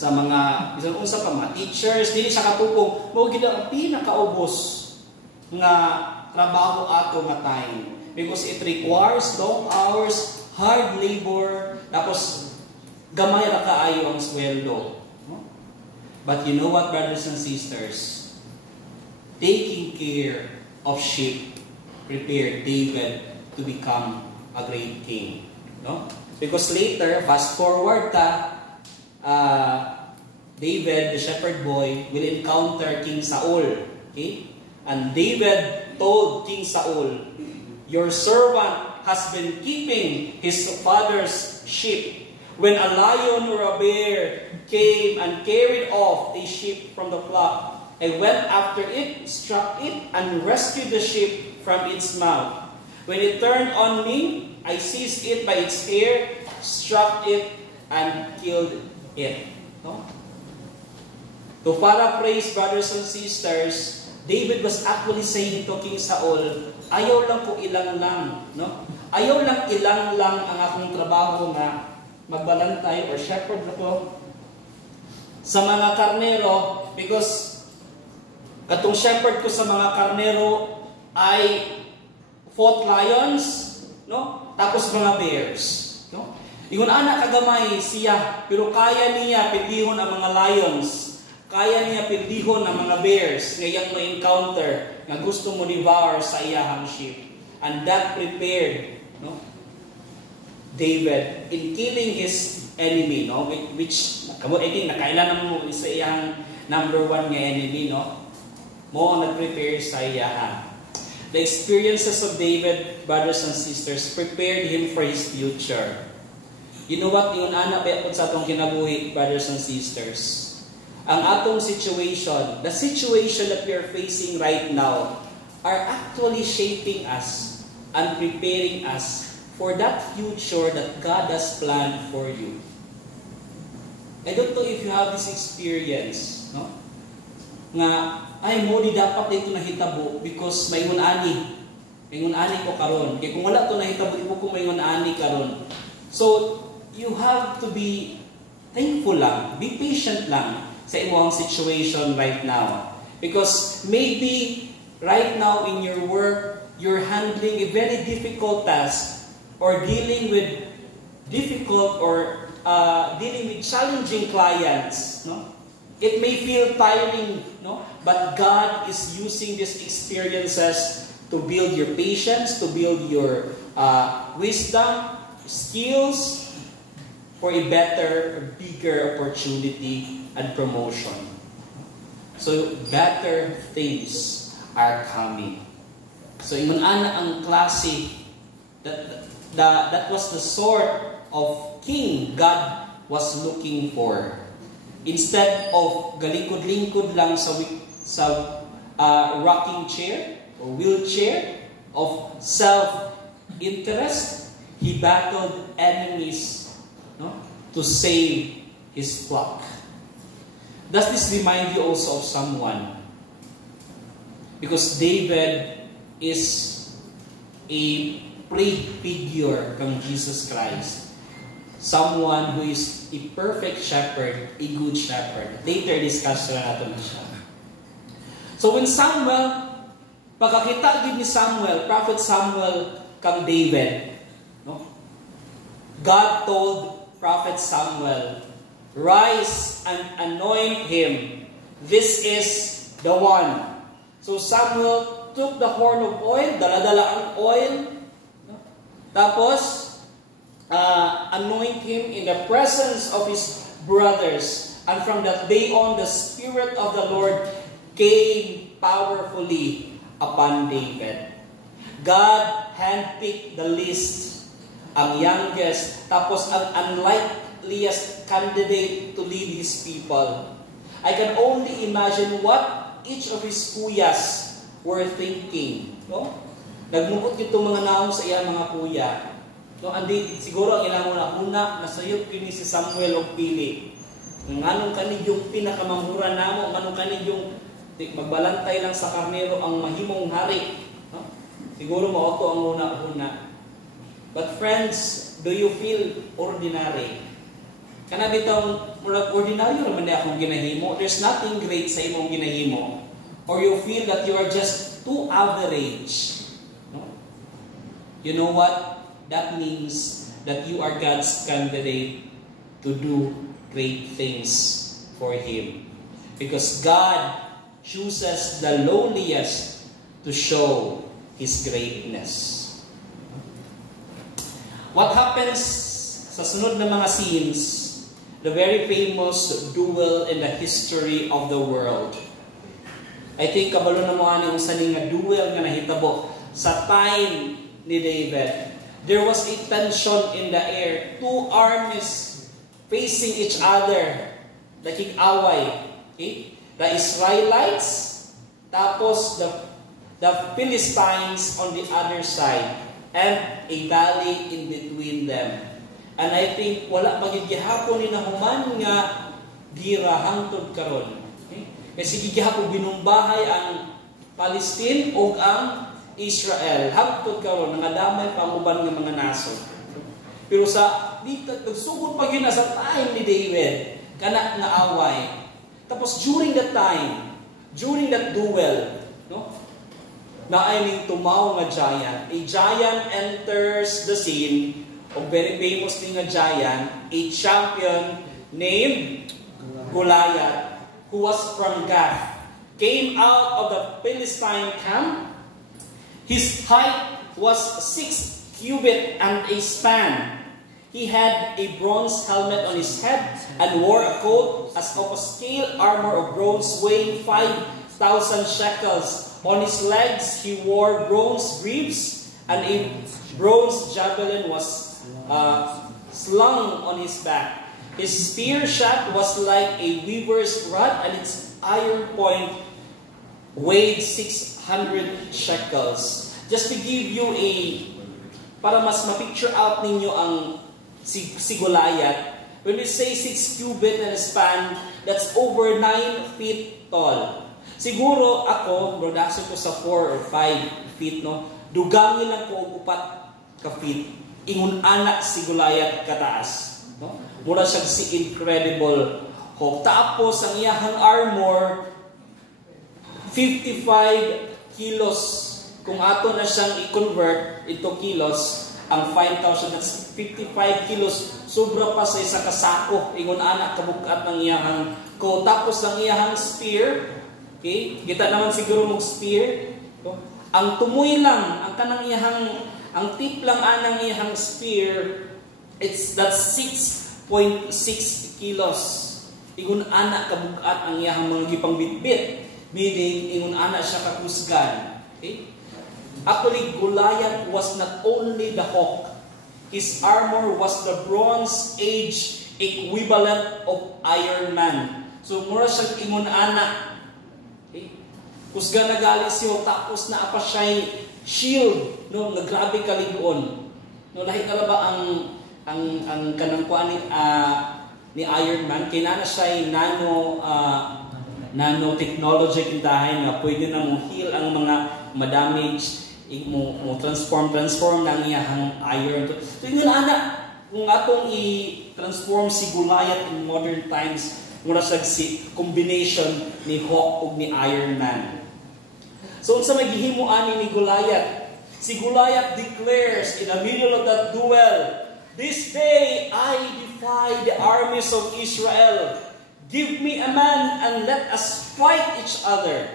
mga bisan unsa pa mga teachers, dili siya katupong, mo gid ang pinakaubos nga trabaho ato nga time. Because it requires long hours, hard labor, tapos gamay ra kaayo ang sweldo. No? But you know what, brothers and sisters? Taking care of sheep prepared David to become a great king. No? Because later, fast forward David, the shepherd boy, will encounter King Saul. Okay? And David told King Saul, your servant has been keeping his father's sheep. when a lion or a bear came and carried off a sheep from the flock, I went after it, struck it, and rescued the sheep from its mouth. When it turned on me, I seized it by its hair, struck it, and killed it. No? To paraphrase, brothers and sisters, David was actually saying to King Saul, ayaw lang ko ilang lang. No? Ayaw lang ilang lang ang akong trabaho na magbalantay or shepherd ako sa mga karnero, because katong shepherd ko sa mga karnero ay fought lions, no? Tapos mga bears, no? Ingon anak kagamay siya, pero kaya niya pildihon ang mga lions, kaya niya pildihon ang mga bears ngayang ma-encounter nga gusto mo devour sa iyahang sheep. And that prepared, no, David in killing his enemy, no, which I think nakailan mo sa iyang number 1 nga enemy, no, mo nag-prepare sa iyahang. The experiences of David, brothers and sisters, prepared him for his future. You know what, yun anak sa atong kinabuhi, brothers and sisters, ang atong situation, the situation that we are facing right now, are actually shaping us and preparing us for that future that God has planned for you. I don't know if you have this experience, no? Nga, ay mo di dapat dito nahitabo because may ani ko karon. Kaya kung wala to nahitabo, di mo ko may ani karon. So, you have to be thankful lang, be patient lang sa imong situation right now. Because maybe right now in your work, you're handling a very difficult task or dealing with difficult or dealing with challenging clients, no? It may feel tiring, no? But God is using these experiences to build your patience, to build your wisdom, skills for a better, bigger opportunity and promotion. So better things are coming. So ingon ana ang klase that was the sort of king God was looking for. Instead of galingkod-lingkod lang sa rocking chair or wheelchair of self-interest, he battled enemies, no, to save his flock. Does this remind you also of someone? Because David is a prefigure from Jesus Christ. Someone who is a perfect shepherd, a good shepherd. Later, discuss na natin siya. So when Samuel, pagkakita din ni Samuel, Prophet Samuel kang David, no? God told Prophet Samuel, rise and anoint him. This is the one. So Samuel took the horn of oil, dala-dala ang oil, no? Tapos, anoint him in the presence of his brothers. And from that day on, the Spirit of the Lord came powerfully upon David. God handpicked the list, ang youngest, tapos ang unlikeliest candidate to lead his people. I can only imagine what each of his kuyas were thinking. No? Nagmukot itong mga naong sa iya mga kuya. No, andi siguro ang ilang una nasayop kini si Samuel og pili. Nganong kani yung pinakamamura namo, nganong kani yung magbalantay lang sa karnero ang mahimong hari. No? Siguro mao to ang una. But friends, do you feel ordinary? Kana bitaw murag ordinary man di akong ginahimo. There's nothing great sa imong ginahimo. Or you feel that you are just too average. No? You know what? That means that you are God's candidate to do great things for Him. Because God chooses the lowliest to show His greatness. What happens sa sunod na mga scenes, the very famous duel in the history of the world. I think kabalo na mga niyo sa nga duel nga nahitabo sa time ni David. There was a tension in the air. Two armies facing each other, nakig-away. Okay? The Israelites, tapos the Philistines on the other side, and a valley in between them. And I think wala magigihapon ni nahuman nga gira hangtod karon. Okay? Kasi gigihapon binumbahay ang Palestine o ang Israel. Hangtod karon nga damay panguban nga mga naso. Pero sa dito nagsugod pa gyud sa time ni David kana nga away. Tapos during that time, during that duel, no? Na ning tumaw nga giant. A giant enters the scene, a very famous nga giant, a champion named Goliath, who was from Gath, came out of the Philistine camp. His height was 6 cubits and a span. He had a bronze helmet on his head and wore a coat as of a scale armor of bronze weighing 5,000 shekels. On his legs he wore bronze greaves, and a bronze javelin was slung on his back. His spear shaft was like a weaver's rod, and its iron point weighed 600 shekels. Just to give you para mas ma-picture out ninyo ang si Goliath, when we say 6 cubits and a span, that's over 9 feet tall. Siguro ako, brodakso ko sa 4 or 5 feet, no? Dugangin lang ko og 4 ka feet. Ingon anak si Goliath kataas, no? Mura siya si Incredible Hulk. Tapos ang iyahang armor 55 kilos. Kung ato na siyang i-convert into kilos, ang 5,000, that's 55 kilos. Sobra pa sa isa kasako. Ingon anak kabukat ng iyahang ko. Tapos ang iyahang spear, okay? Kita naman siguro mong spear. No? Ang tumoy lang, ang kanang iyahang, ang tip lang anang iyahang spear, that's 6.6 kilos. Ingon anak kabukat ang iyahang mga gipang bitbit. Meaning, ingon anak siya kakusgan. Okay? Actually, Goliath was not only the Hulk. His armor was the Bronze Age equivalent of Iron Man. So, mura siya ingon anak. Okay? Kusga na gali siya, tapos na apa siya shield, no, na grabe kaligon. No, lahi ka ba ang kanang kuan ni Iron Man, kinana siya nanotechnology kintahin nga pwede na mo heal ang mga ma-damage, mo transform ng iyahang iron. So yun ana, kung atong i-transform si Goliath in modern times, muna siya si combination ni Hulk ug ni Iron Man. So unsa maghihimo ani ni Goliath? Si Goliath declares in the middle of that duel, "This day I defy the armies of Israel. Give me a man and let us fight each other."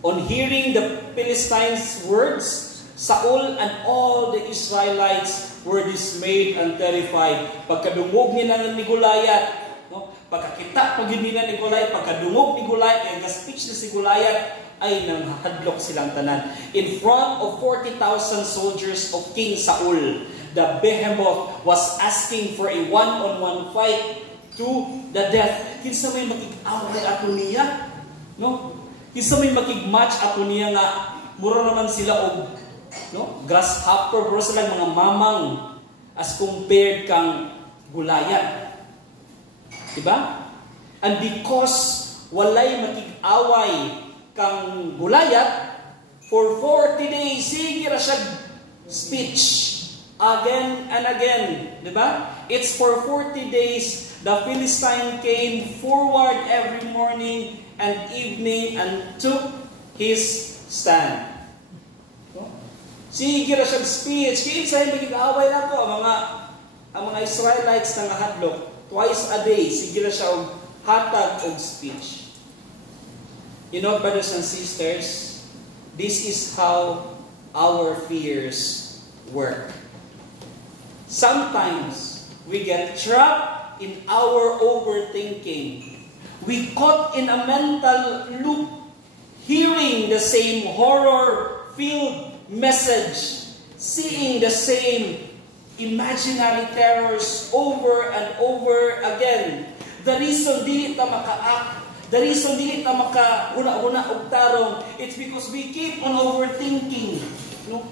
On hearing the Philistines' words, Saul and all the Israelites were dismayed and terrified. Pagkadungog nila ni Goliath, no? Pagkakita pag nila ni Goliath, pagkadungog ni Goliath, yung speech na si Goliath, ay nanghadlok silang tanan. In front of 40,000 soldiers of King Saul, the behemoth was asking for a one-on-one fight to the death. Kinsa may makig-away ato niya, no? Kinsa may makig-match ato niya nga mura naman sila og, no, grasshopper, mura sila mga mamang as compared kang Goliath. Diba? And because walay makig-away kang Goliath, for 40 days sige ra siya speech again and again, diba? It's for 40 days. The Philistine came forward every morning and evening and took his stand. Sige ra siya speech. Kinsa magig-away na to ang mga Israelites nga hadlok. Twice a day sige ra siya og hatag og speech. You know, brothers and sisters, this is how our fears work. Sometimes we get trapped in our overthinking. We caught in a mental loop, hearing the same horror-filled message, seeing the same imaginary terrors over and over again. The reason dili ta maka-act, the reason dili ta maka-una-una og tarong, it's because we keep on overthinking. No?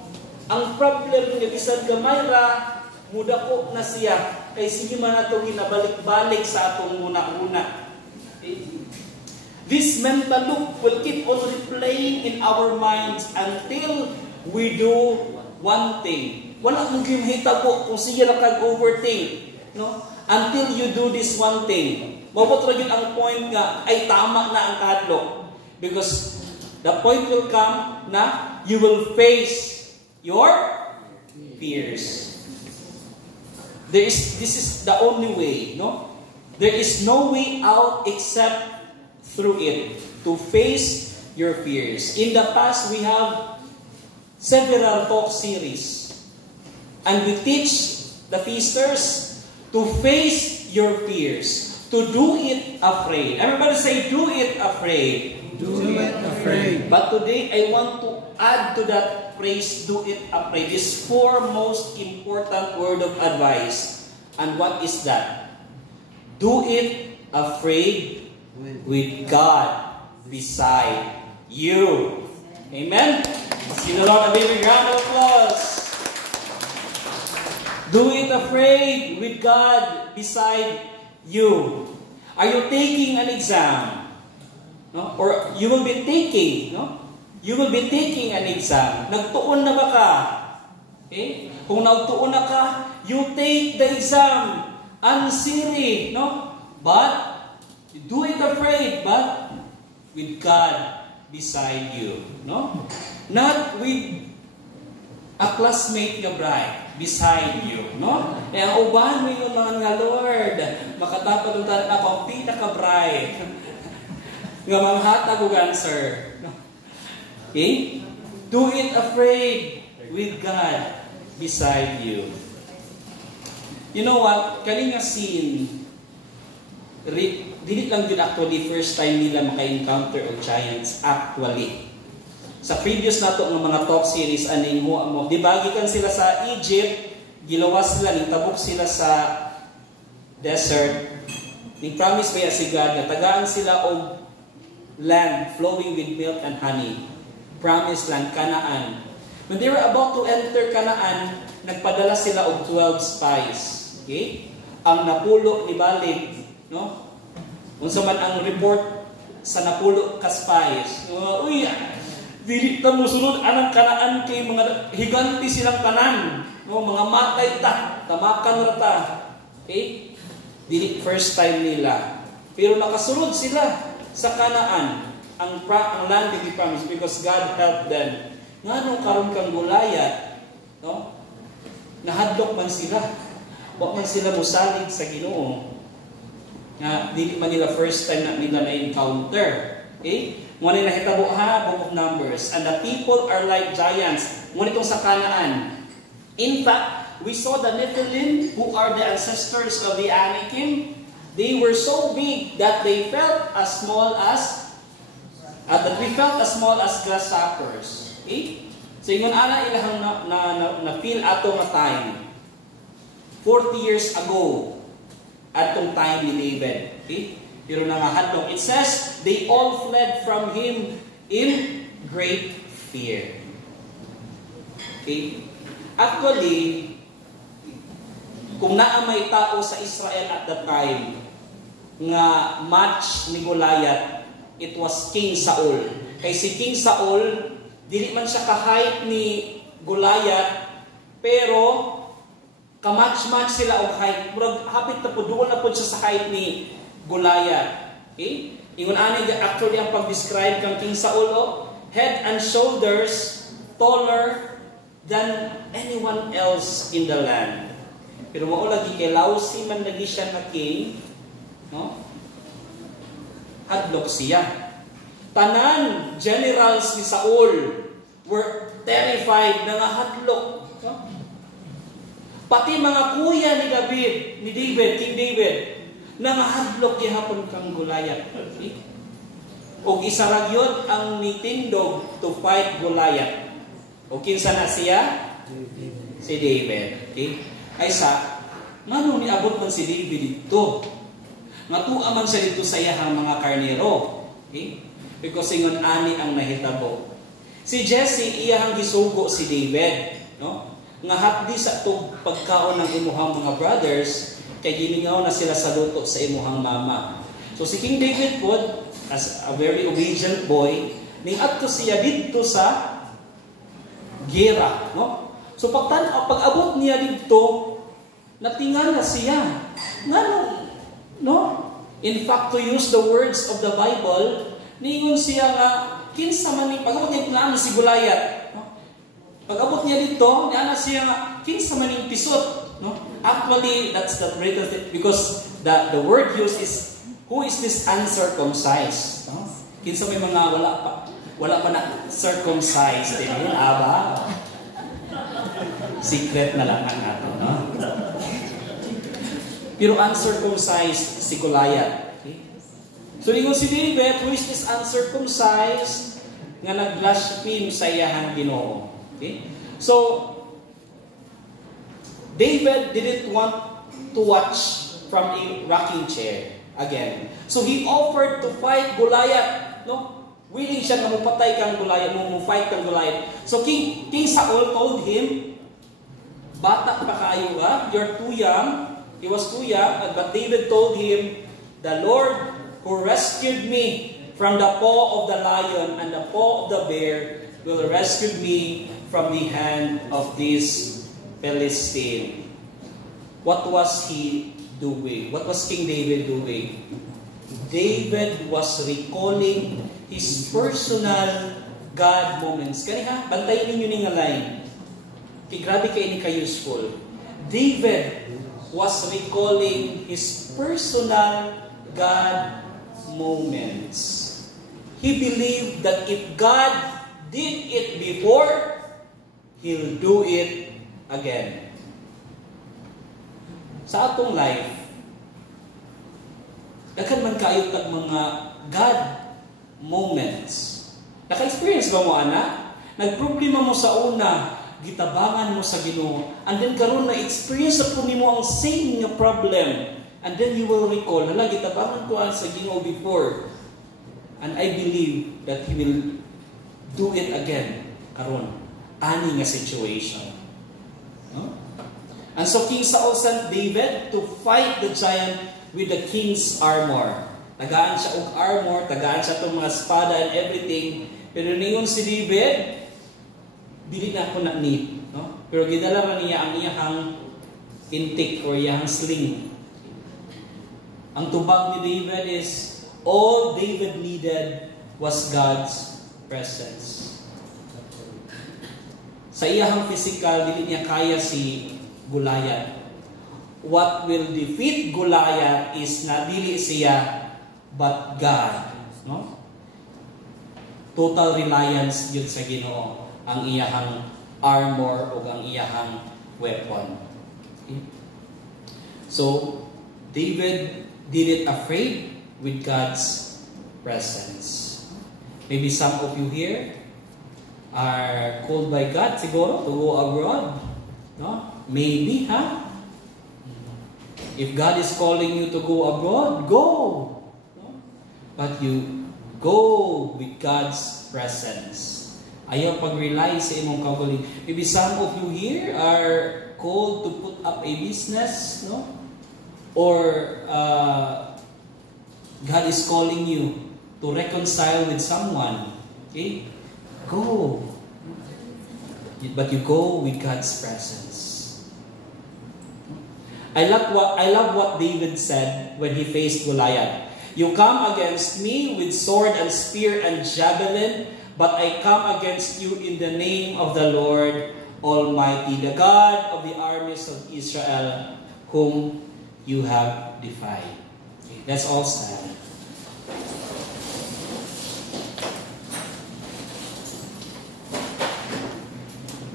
Ang problem nga bisan gamay ra, mudako na siya, kay sige man nato ginabalik-balik sa atong una-una. Okay? This mental loop will keep on replaying in our minds until we do one thing. Wala mong gimhita po kung sige lang kag-overthink. No? Until you do this one thing. Mabot ra yun ang point nga, ay tama na ang kahadlok. Because the point will come na you will face your fears. This is the only way. No? There is no way out except through it. To face your fears. In the past, we have several talk series. And we teach the feasters to face your fears, to do it afraid. Everybody say, do it afraid. Do it afraid. But today, I want to add to that phrase, do it afraid, this 4 most important word of advice. And what is that? Do it afraid with God beside you. Amen? Let's give the Lord a big round of applause. Do it afraid with God beside you. Are you taking an exam? No? Or you will be taking, no? You will be taking an exam. Nagtuon na ba ka? Okay? Kung nagtuon na ka, you take the exam. Unsiri, no? But, you do it afraid, but with God beside you, no? Not with a classmate nga bride beside you, no? E ang uban mo yung mga nga Lord, makatapad ang tanan ako ang pinaka-bride nga manghatag og answer. No? Okay? Do it afraid with God beside you. You know what? Kani nga scene, dili lang yun actually first time nila maka-encounter of giants actually. Sa previous nato ng mga talk series aning mo, di ba gikan sila sa Egypt, gilawas sila, nitabok sila sa desert. Ni promise pa si God nga tagaan sila og land flowing with milk and honey. Promised land, Canaan. When they were about to enter Canaan, nagpadala sila og 12 spies. Okay? Ang napulo ni balik, no? Unsa man ang report sa napulo ka spies. Uy, dili ta mosunod anang Kanaan kay mga higanti silang tanan, no? Mga matay ta, tamakan ra ta. Okay? Dili first time nila. Pero nakasunod sila sa Kanaan, ang land ni promise because God helped them. Nganong karon kang Goliath, no? Nahadlok man sila. Wa man sila mosalig sa Ginoo. Nga dili man nila first time na nila na-encounter. Okay? Ngunit nahitabo ha, Book of Numbers. And the people are like giants. Ngunit itong sa Canaan. In fact, we saw the Nephilim, who are the ancestors of the Anakim. They were so big that they felt as small as grasshoppers. Okay? So yung ana ilahang na feel ato nga time. 40 years ago, atong time ni David. Okay? Pero nangahadlok. It says, they all fled from him in great fear. Okay? Actually, kung naa may tao sa Israel at that time nga match ni Goliath, it was King Saul. Kay si King Saul, dili man siya ka-height ni Goliath, pero kamatch-match sila og height. Murag hapit na po, duol na po siya sa height ni Goliath. Okay? Ingon ani actually ang pag-describe kang King Saul, head and shoulders taller than anyone else in the land. Pero mao lagi kay lawsi man lagi siya na king, no? Hadlok siya. Tanan generals ni Saul were terrified na hadlok, no? Pati mga kuya ni David, King David, nangahadlok gihapon kang Goliath. Okay? O isa ra gyud ang nitindog to fight Goliath. O kinsa na siya? Si David. Okay? ay sa ngano niabot man si David dito. Nga tuwa man siya dito sa iyang mga karnero. Okay? Because ingon ani ang nahitabo. Si Jesse iyang gisugo si David, no? Nga hapdi sa tug pagkaon ng imuhang mga brothers kay giningaw na sila sa luto sa imuhang mama. So si King David po, as a very obedient boy, niadto siya dito sa gera, no? So pag-abot niya dito, natingala siya. Ngano, no? In fact, to use the words of the Bible, niingon siya nga, kinsa man ni pag-abot niya na si Goliath, no? Pag-abot niya dito, niana siya nga, kinsa man ning pisot, no? Actually, that's the greatest thing, because the word used is, who is this uncircumcised? No? Kinsa may mga wala pa na circumcised, din aba. Secret na lang ang ato, no? Pero uncircumcised si Goliath. Okay? So, ingon si David, who is this uncircumcised nga nag-blaspheme sa iyahang Ginoo. Okay? So, David didn't want to watch from a rocking chair again. So, he offered to fight Goliath. No? Willing siya na mupatay kang Goliath, fight kang Goliath. So, King Saul told him, bata pa kayo ba? You're too young. He was too young, but David told him, the Lord who rescued me from the paw of the lion and the paw of the bear will rescue me from the hand of this Philistine. What was he doing? What was King David doing? David was recalling his personal God moments. Kaniha, bantayin ninyo ni nga line. Okay, grabe kayo ni ka-useful. David was recalling his personal God moments. He believed that if God did it before, He'll do it again. Sa atong life, daghan man kayo tag mga God moments. Naka-experience ba mo, ana? Nagproblema mo sa una, gitabangan mo sa Ginoo, and then karon na experience po nimo ang same nga problem, and then you will recall, hala, gitabangan ko sa Ginoo before, and I believe that He will do it again karon ani nga situation, no? And so King Saul sent David to fight the giant with the king's armor. Tagaan siya og armor, tagaan siya tong mga espada and everything, pero ningon si David, dili na ako na-need, no? Pero gidala man niya ang iyang intake or iyang sling. Ang tubag ni David is, all David needed was God's presence. Sa iyang physical, dili niya kaya si Goliath. What will defeat Goliath is na dili siya, but God, no? Total reliance yun sa Ginoo ang iyahang armor o ang iyahang weapon. Okay? So, David did it afraid with God's presence. Maybe some of you here are called by God siguro to go abroad. No? Maybe, huh? If God is calling you to go abroad, go. No? But you go with God's presence. Ayaw pag-rely sa imong kaugaling. Maybe some of you here are called to put up a business, no? Or God is calling you to reconcile with someone. Okay? Go. But you go with God's presence. I love what David said when he faced Goliath. You come against me with sword and spear and javelin, but I come against you in the name of the Lord Almighty, the God of the armies of Israel, whom you have defied. Okay, let's all stand.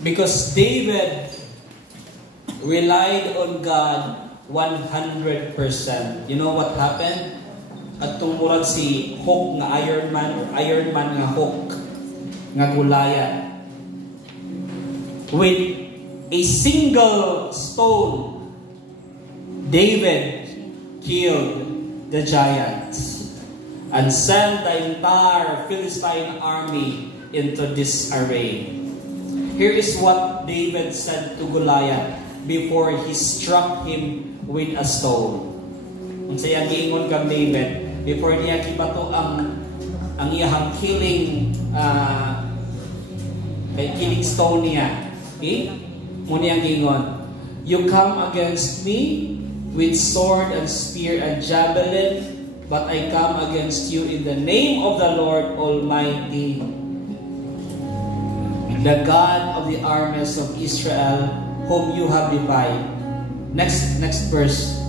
Because David relied on God 100%. You know what happened? At tumurad si Hulk nga Iron Man nga Hulk nga Goliath with a single stone, David killed the giants and sent the entire Philistine army into disarray. Here is what David said to Goliath before he struck him with a stone. Ang sayang giingon kang David, before niya kibato ang iyahang killing stone niya. Okay? Muna ang giingon, you come against me with sword and spear and javelin, but I come against you in the name of the Lord Almighty, the God of the armies of Israel, whom you have defied. Next verse.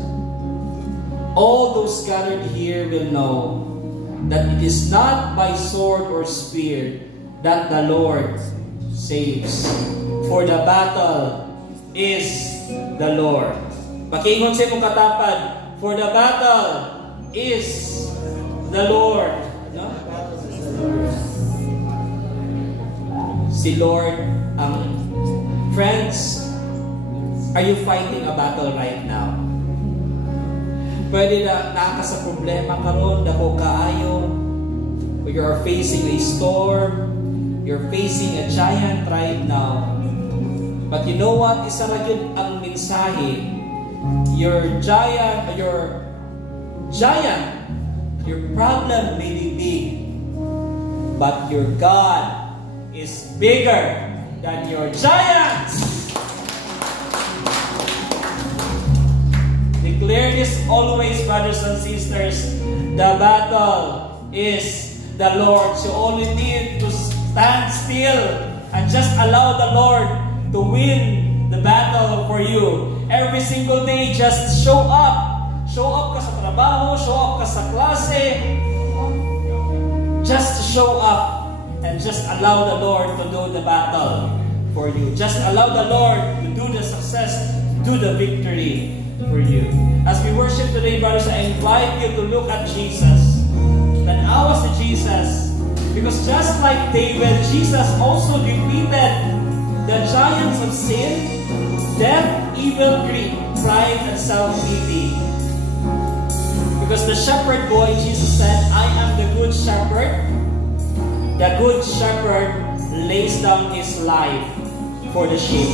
All those gathered here will know that it is not by sword or spear that the Lord saves, for the battle is the Lord. Pakiingon sa imong katapad, for the battle is the Lord. No? Si Lord ang friends, are you fighting a battle right now? Pwede na naka sa problema karon, dako kaayo, or you are facing a storm, you're facing a giant right now. But you know what? Isa ra gyud ang mensahe. Your problem may be big, but your God is bigger than your giants. Declare this always, brothers and sisters. The battle is the Lord's. You only need to stand still and just allow the Lord to win the battle for you. Every single day, just show up. Show up ka sa trabaho, show up ka sa klase. Just show up and just allow the Lord to do the battle for you. Just allow the Lord to do the success, do the victory for you. As we worship today, brothers, I invite you to look at Jesus. Tanawa sa Jesus. Because just like David, Jesus also defeated the giants of sin, death, evil, greed, pride, and self-pity. Because the shepherd boy, Jesus said, I am the good shepherd. The good shepherd lays down his life for the sheep.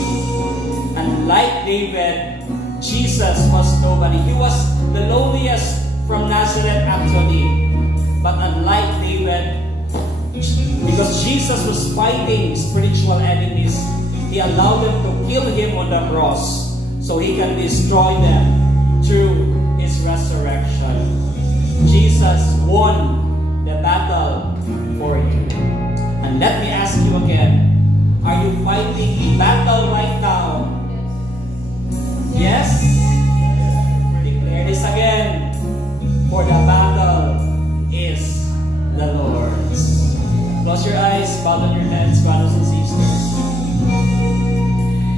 And like David, Jesus was nobody. He was the lowliest from Nazareth actually. But unlike David, because Jesus was fighting spiritual enemies, He allowed them to kill Him on the cross so He can destroy them through His resurrection. Jesus won the battle for you. And let me ask you again, are you fighting a battle right now? Yes? Declare this again. For the battle is the Lord's. Close your eyes, bow down your heads, brothers and sisters.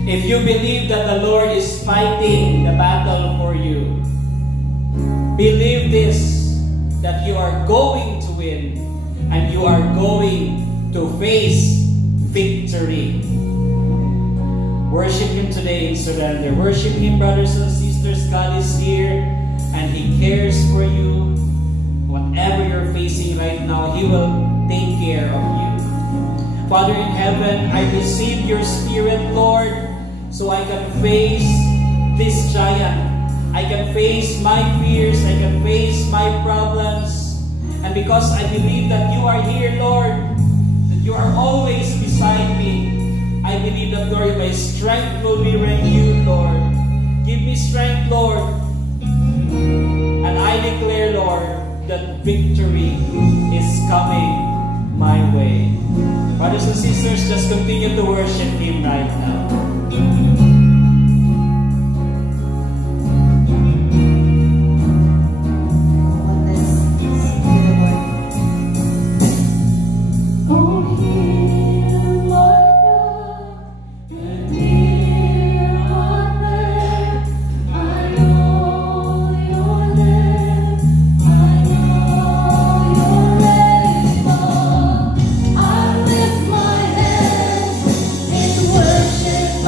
If you believe that the Lord is fighting the battle for you, believe this, that you are going to win and you are going to face victory. Worship Him today in surrender. Worship Him, brothers and sisters. God is here and He cares for you. Whatever you're facing right now, He will take care of you. Father in heaven, I receive your Spirit, Lord, so I can face this giant. I can face my fears. I can face my problems. And because I believe that you are here, Lord, that you are always beside me, I believe that, Lord, my strength will be renewed, Lord. Give me strength, Lord. And I declare, Lord, that victory is coming my way. Brothers and sisters, just continue to worship Him right now. Worship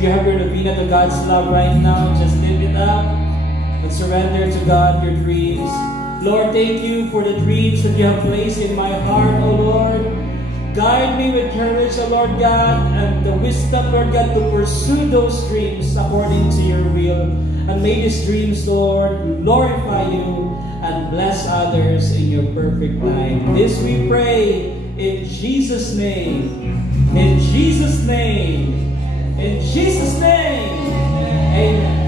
If you have your novena to God's love right now, just lift it up and surrender to God your dreams. Lord, thank you for the dreams that you have placed in my heart, O Lord. Guide me with courage, O Lord God, and the wisdom, Lord God, to pursue those dreams according to your will. And may these dreams, Lord, glorify you and bless others in your perfect time. This we pray in Jesus' name. In Jesus' name. In Jesus' name. Amen.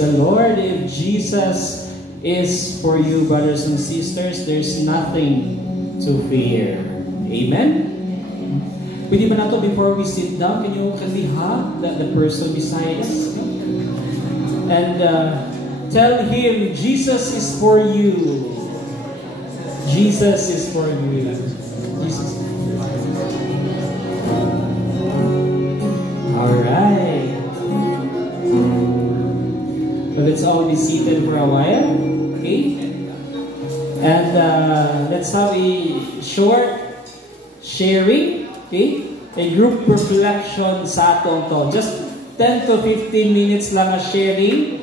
the Lord. If Jesus is for you, brothers and sisters, there's nothing to fear. Amen? Pwede ba nato before we sit down, can you hug the person beside us? And tell him, Jesus is for you. Jesus is for you. Jesus. Alright. So let's all be seated for a while. Okay? And let's have a short sharing. Okay? A group reflection sa atong to. Just 10 to 15 minutes lang a sharing.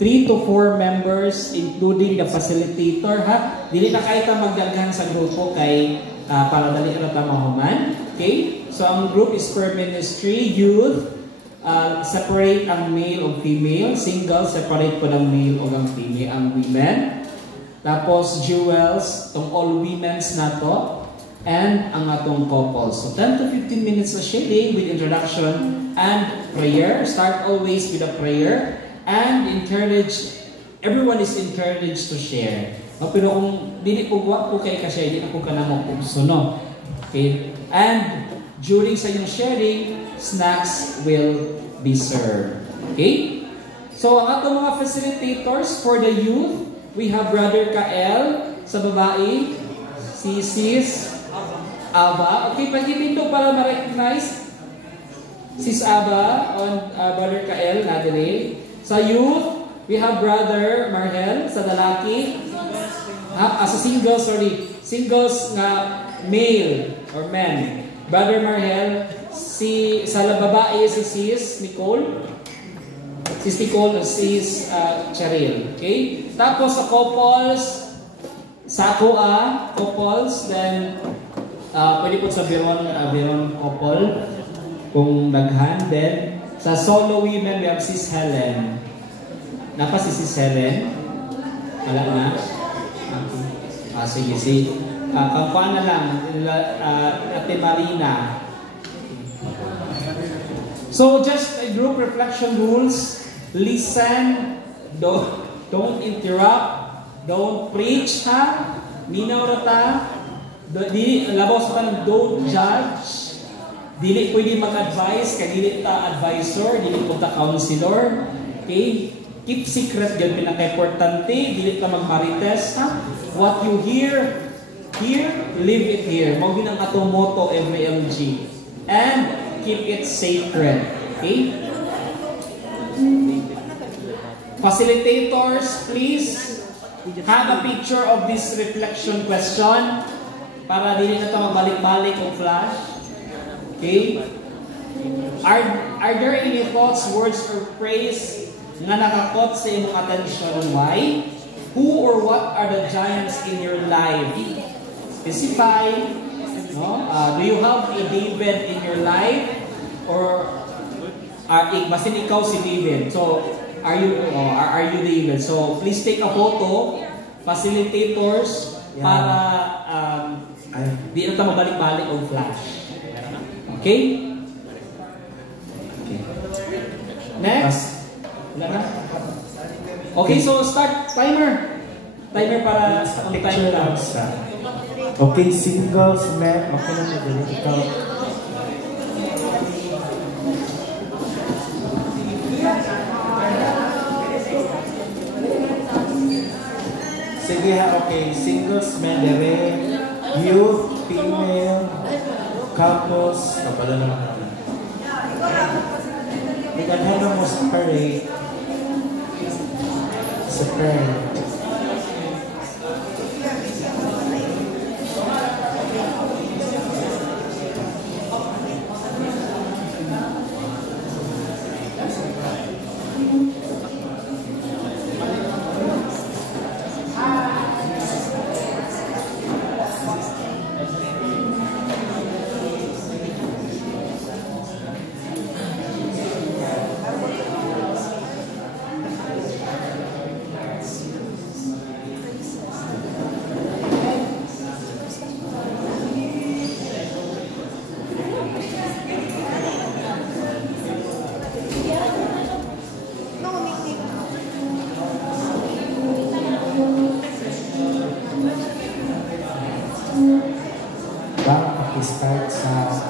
3 to 4 members including the facilitator ha. Dili na kayo ta magdaghan sa grupo kay para dali ra ta mahuman. Okay? So ang group is per ministry, youth, separate ang male o female, single separate po ng male o ang female, ang women. Tapos jewels, tong all women's na to, and ang atong couples. So 10 to 15 minutes na sharing with introduction and prayer. Start always with a prayer. And encourage, everyone is encouraged to share. Pero kung dili po wa po kay ka-share, di ako ka na mo no. Okay? And during sa yung sharing, snacks will be served. Okay? So ang atong mga facilitators for the youth, we have Brother Kael sa babae, si Sis Ava. Okay, pagkipin para ma-recognize Sis Ava on Brother Kael Nadire. Sa youth, we have Brother Marhel sa lalaki. Sa singles, singles nga male or men. Brother Marhel, sa babae si Sis Nicole. Sis Nicole, Sis Cheryl. Okay? Tapos sa couples, sa couples, then pwede po sa Biron couple kung daghan. Then sa solo women, we have Sis Helen. Napa si Sis Helen? Wala na? Sige. Kampana lang, Ate Marina. So just a group reflection rules. Listen, don't interrupt, don't preach, ha? Minaw rata. Labaw sa tanong, don't judge. Dili pwede mag-advise, kaya dili ta advisor, dili po ta counselor. Okay? Keep secret, yan pinaka-importante. Dili ka mag-marites, ha? What you hear, leave it here. Mawag ang atong motto every LG. And keep it sacred. Okay? Facilitators, please have a picture of this reflection question para dili na ito magbalik-balik o flash. Okay? Are there any thoughts, words, or praise nga nakakot sa imong attention? Why? Who or what are the giants in your life? Specify. No? Do you have a David in your life? Or basin ikaw si David? So, are you David? So, please take a photo, facilitators, para di na ito mabalik-balik o flash. Okay? Next. Okay, so start timer. Timer para on time lang. Okay, singles, men, okay na mo ikaw. Sige ha, okay, singles, men, youth, female, couples, kapala naman namin. Ikanhan mo separate. Start sa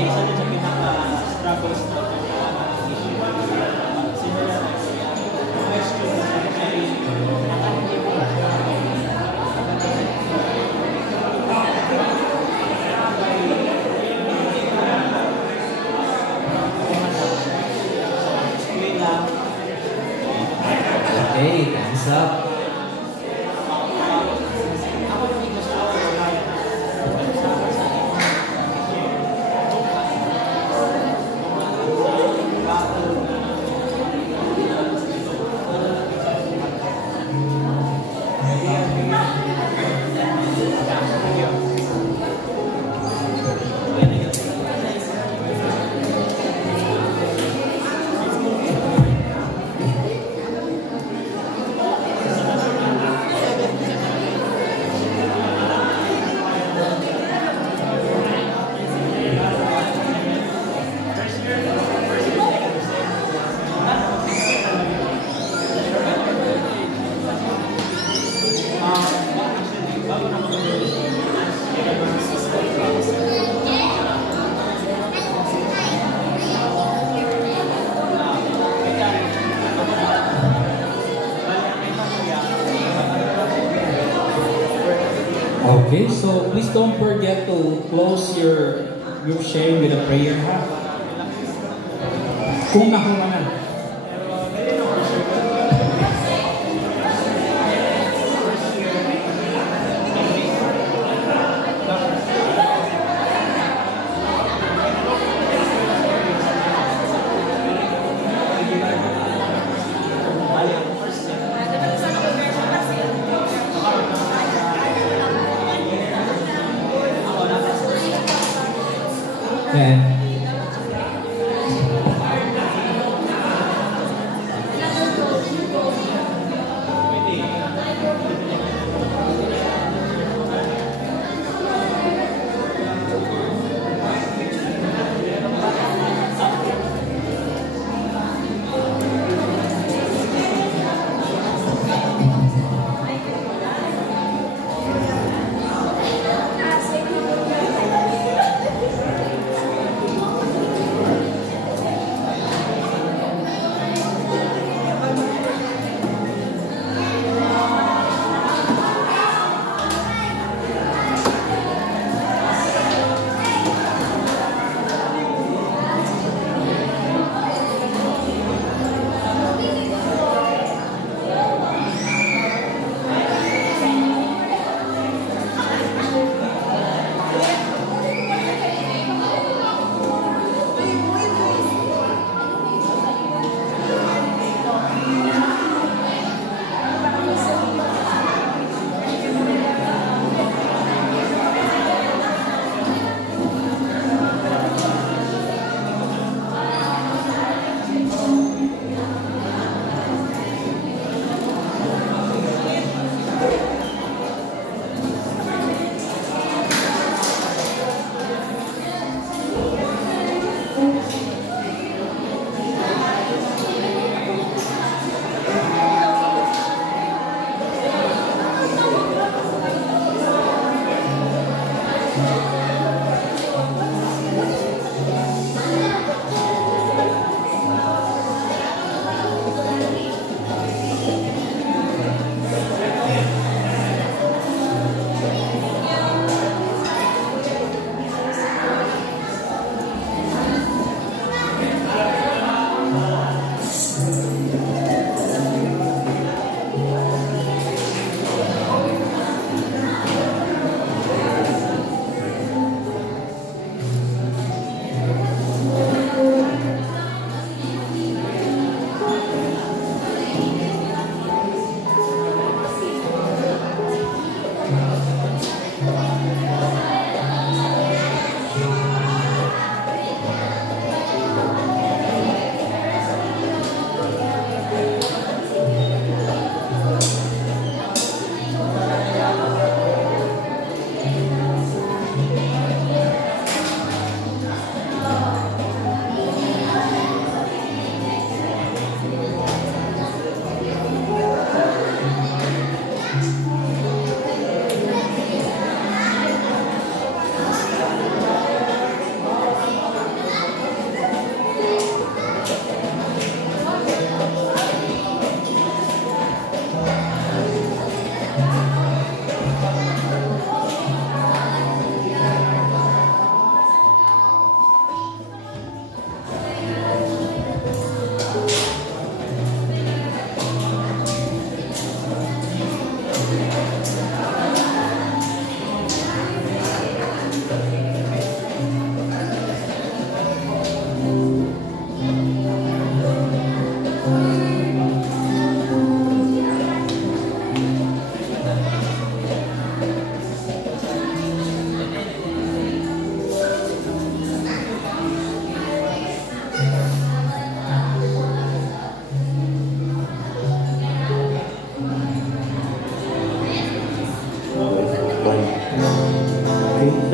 isa din sa pinaka-struggles na issue. Similar na question na very Okay, time's up. Okay, so please don't forget to close your group sharing with a prayer, ha? Kung nakulangan. And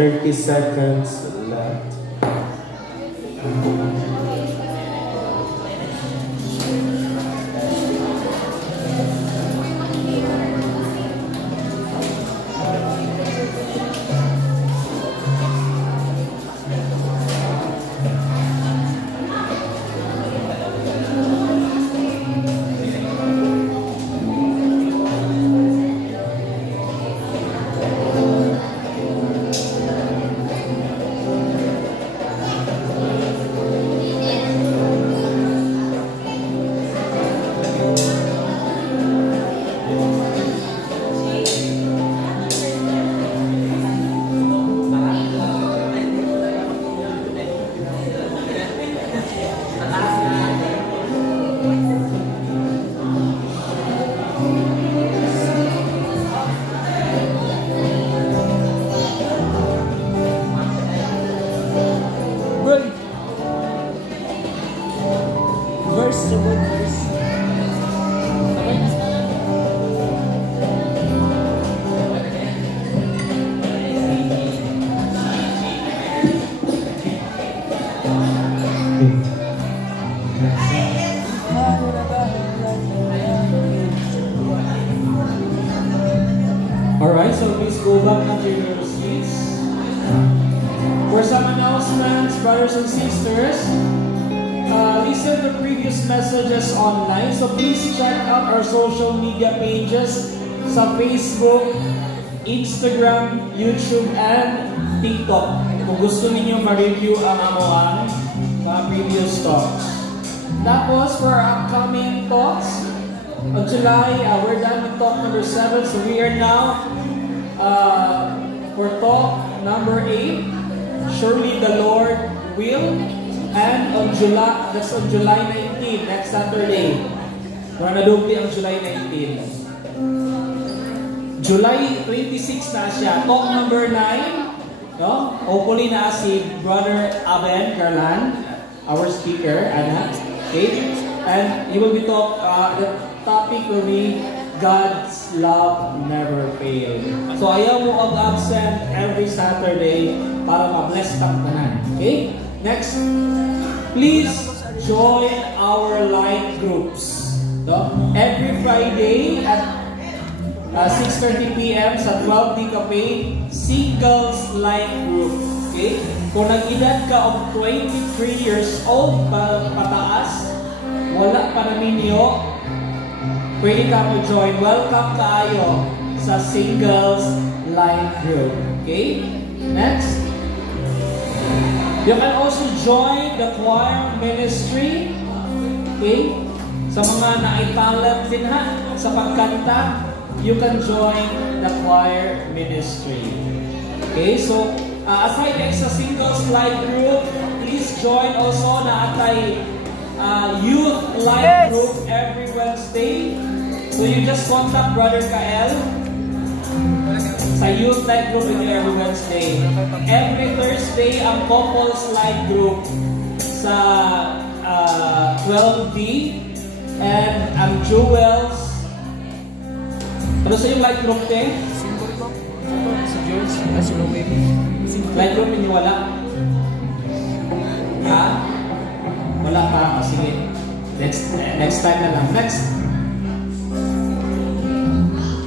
30 seconds left. Alright, so please go back to your seats. For some announcements, brothers and sisters, listen to previous messages online. So please check out our social media pages sa Facebook, Instagram, YouTube, and TikTok. Kung gusto ninyo ma-review ang amuang mga previous talks. Tapos, for our upcoming talks, on July, we're done with talk number 7. So we are now for talk number 8. Surely the Lord will. And on July, that's on July 19, next Saturday. Ranadugli ang July 19. July 26 na siya. Talk number 9. No? Hopefully na si Brother Aben Garland, our speaker, Anna. Okay? And he will be the topic will be God's love never fails. So ayaw mo absent every Saturday para ma-bless kang tanan. Okay? Next, please join our live groups. No? Every Friday at 6:30 p.m. sa 12D Cafe, Singles Live Group. Okay? Kung nag-edad ka of 23 years old pataas, wala pa na ninyo, pwede ka mo join. Welcome kaayo sa Singles Live Group. Okay? Next. You can also join the choir ministry. Okay? Sa mga na-talent din ha, sa pagkanta, you can join the choir ministry. Okay? So, aside sa Singles Live Group, please join also na atay youth live group every Wednesday. So you just contact Brother Kael sa youth live group every Wednesday. Every Thursday ang couples live group sa 12D, and ang Jewels. Ano sa yung live group te? Si George, si Lowe. Live group hindi wala? Ha? Wala ka? Sige. Next time na lang. Next.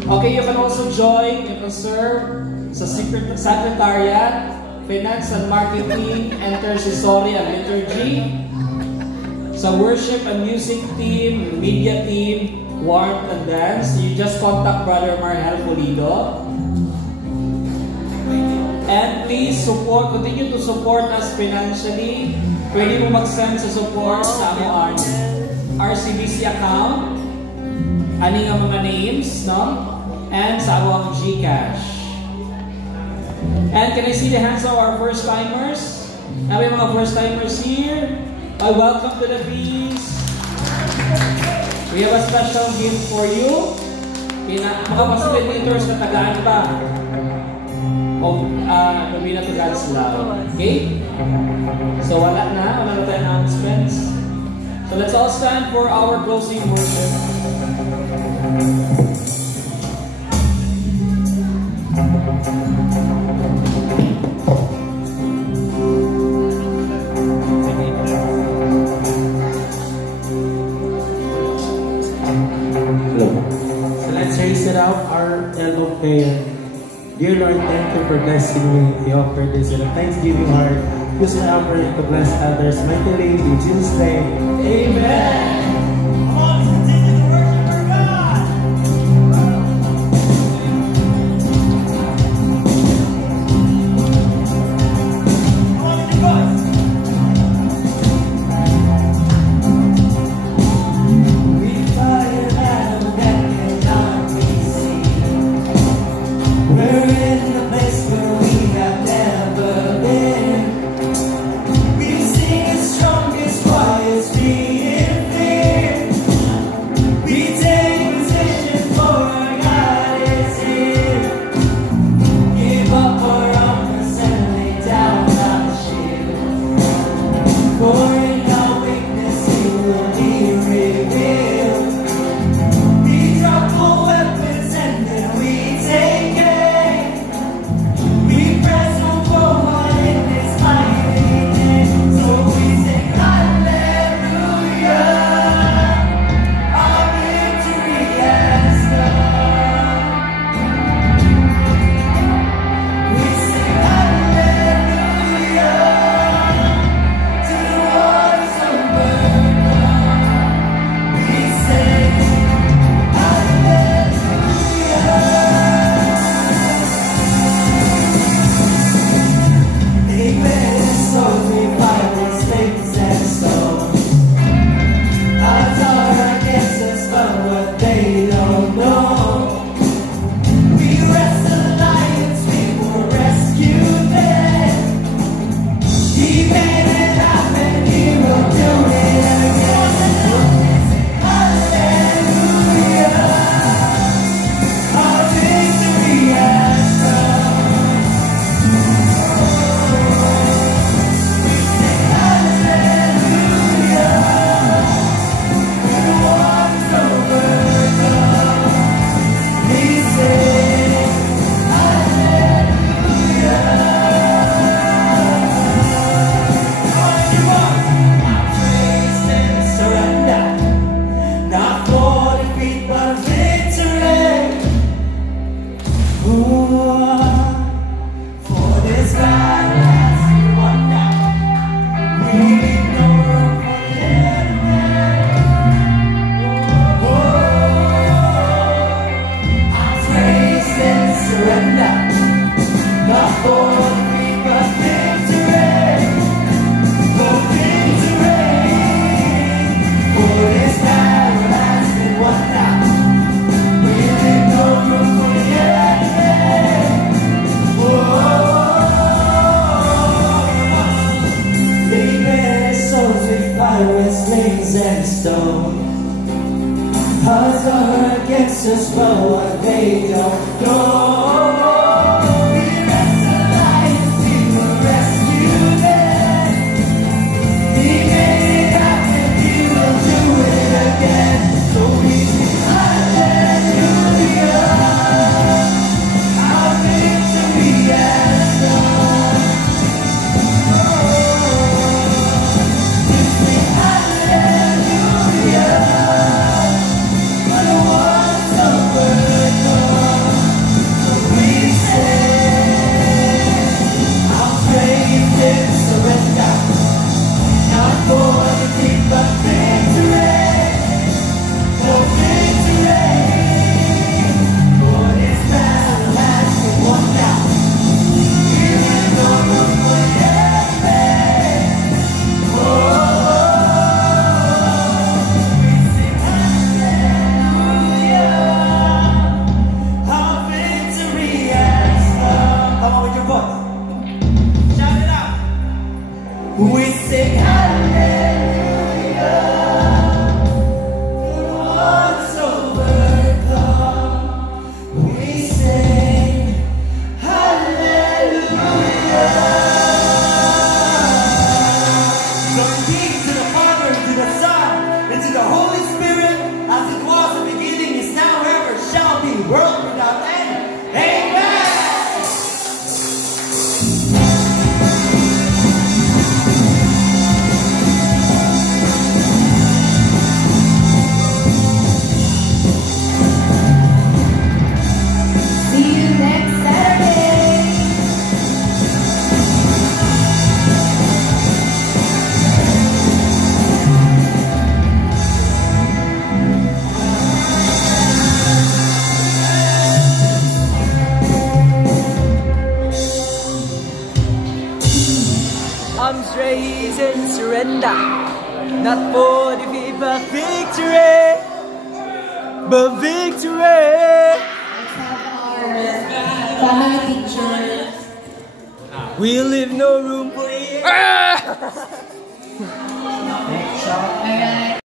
Okay, you can also join, you can serve sa Secretariat, Finance and Marketing, Intercessory and Liturgy, sa Worship and Music Team, Media Team, Warmth and Dance. You just contact Brother Marhel Pulido. And please continue to support us financially. Pwede mo mag-send sa support sa among RCBC account. Ani nga mga names, no? And sa among GCash. And can I see the hands of our first-timers? Have we mga first-timers here? Welcome to the feast. We have a special gift for you. Mga facilitators na tagaan pa. Maybe na to God's love. Okay? So wala na tayo announcements. So let's all stand for our closing worship. thank you for blessing me. I offer this in a thanksgiving heart. Use my offering to bless others mightily. In Jesus' name, amen. Come on, let's continue to worship our God. Come on, with your voice. We fire battle that cannot be seen. We're in the place where we have never been. We've seen the strongest warriors being feared. We take position for our God is here. Give up our armors and lay down our shields. For in our weakness He will be revealed. We drop our weapons and then we take aim. We press on forward in this mighty name. So we sing hallelujah. Our victory has come. We sing hallelujah to the waters overcome. We sing hallelujah. Amen. So we fight with snakes and stones. Odds are against us, but what they don't know. We wrestle lions, we will rescue them. He made it happen, He will do it again. Hallelujah. Our victory has come. Hallelujah. The waters overcome. We sing hallelujah. Praise and surrender, not for defeat but victory. Ooh, for this battle has won now. We leave no room for the enemy. I praise and surrender, not for defeat but victory. For victory, for this battle has been won now. We leave no room for the enemy. Leaving souls with fire with slings and stone. Odds are against us, but what they don't know. We wrestle lions, we will rescue them. He made it happen, He will do it again. So we sing hallelujah. Our victory has come. We sing hallelujah. For the waters overcome. We sing our praise and surrender, not for defeat but victory. For victory, for this battle has been won now. We leave no room for the enemy. We sing hallelujah. Our victory has come. Come on with your voice. Shout it out. We sing hallelujah. The waters overcome. We sing hallelujah. Glory be to the Father, and to the Son, and to the Holy Spirit, as it was in the beginning, is now, ever shall be, world without end. Amen. praise and surrender. Not for defeat, but victory. But victory. Let's have our family picture. We leave no room for it. Alright.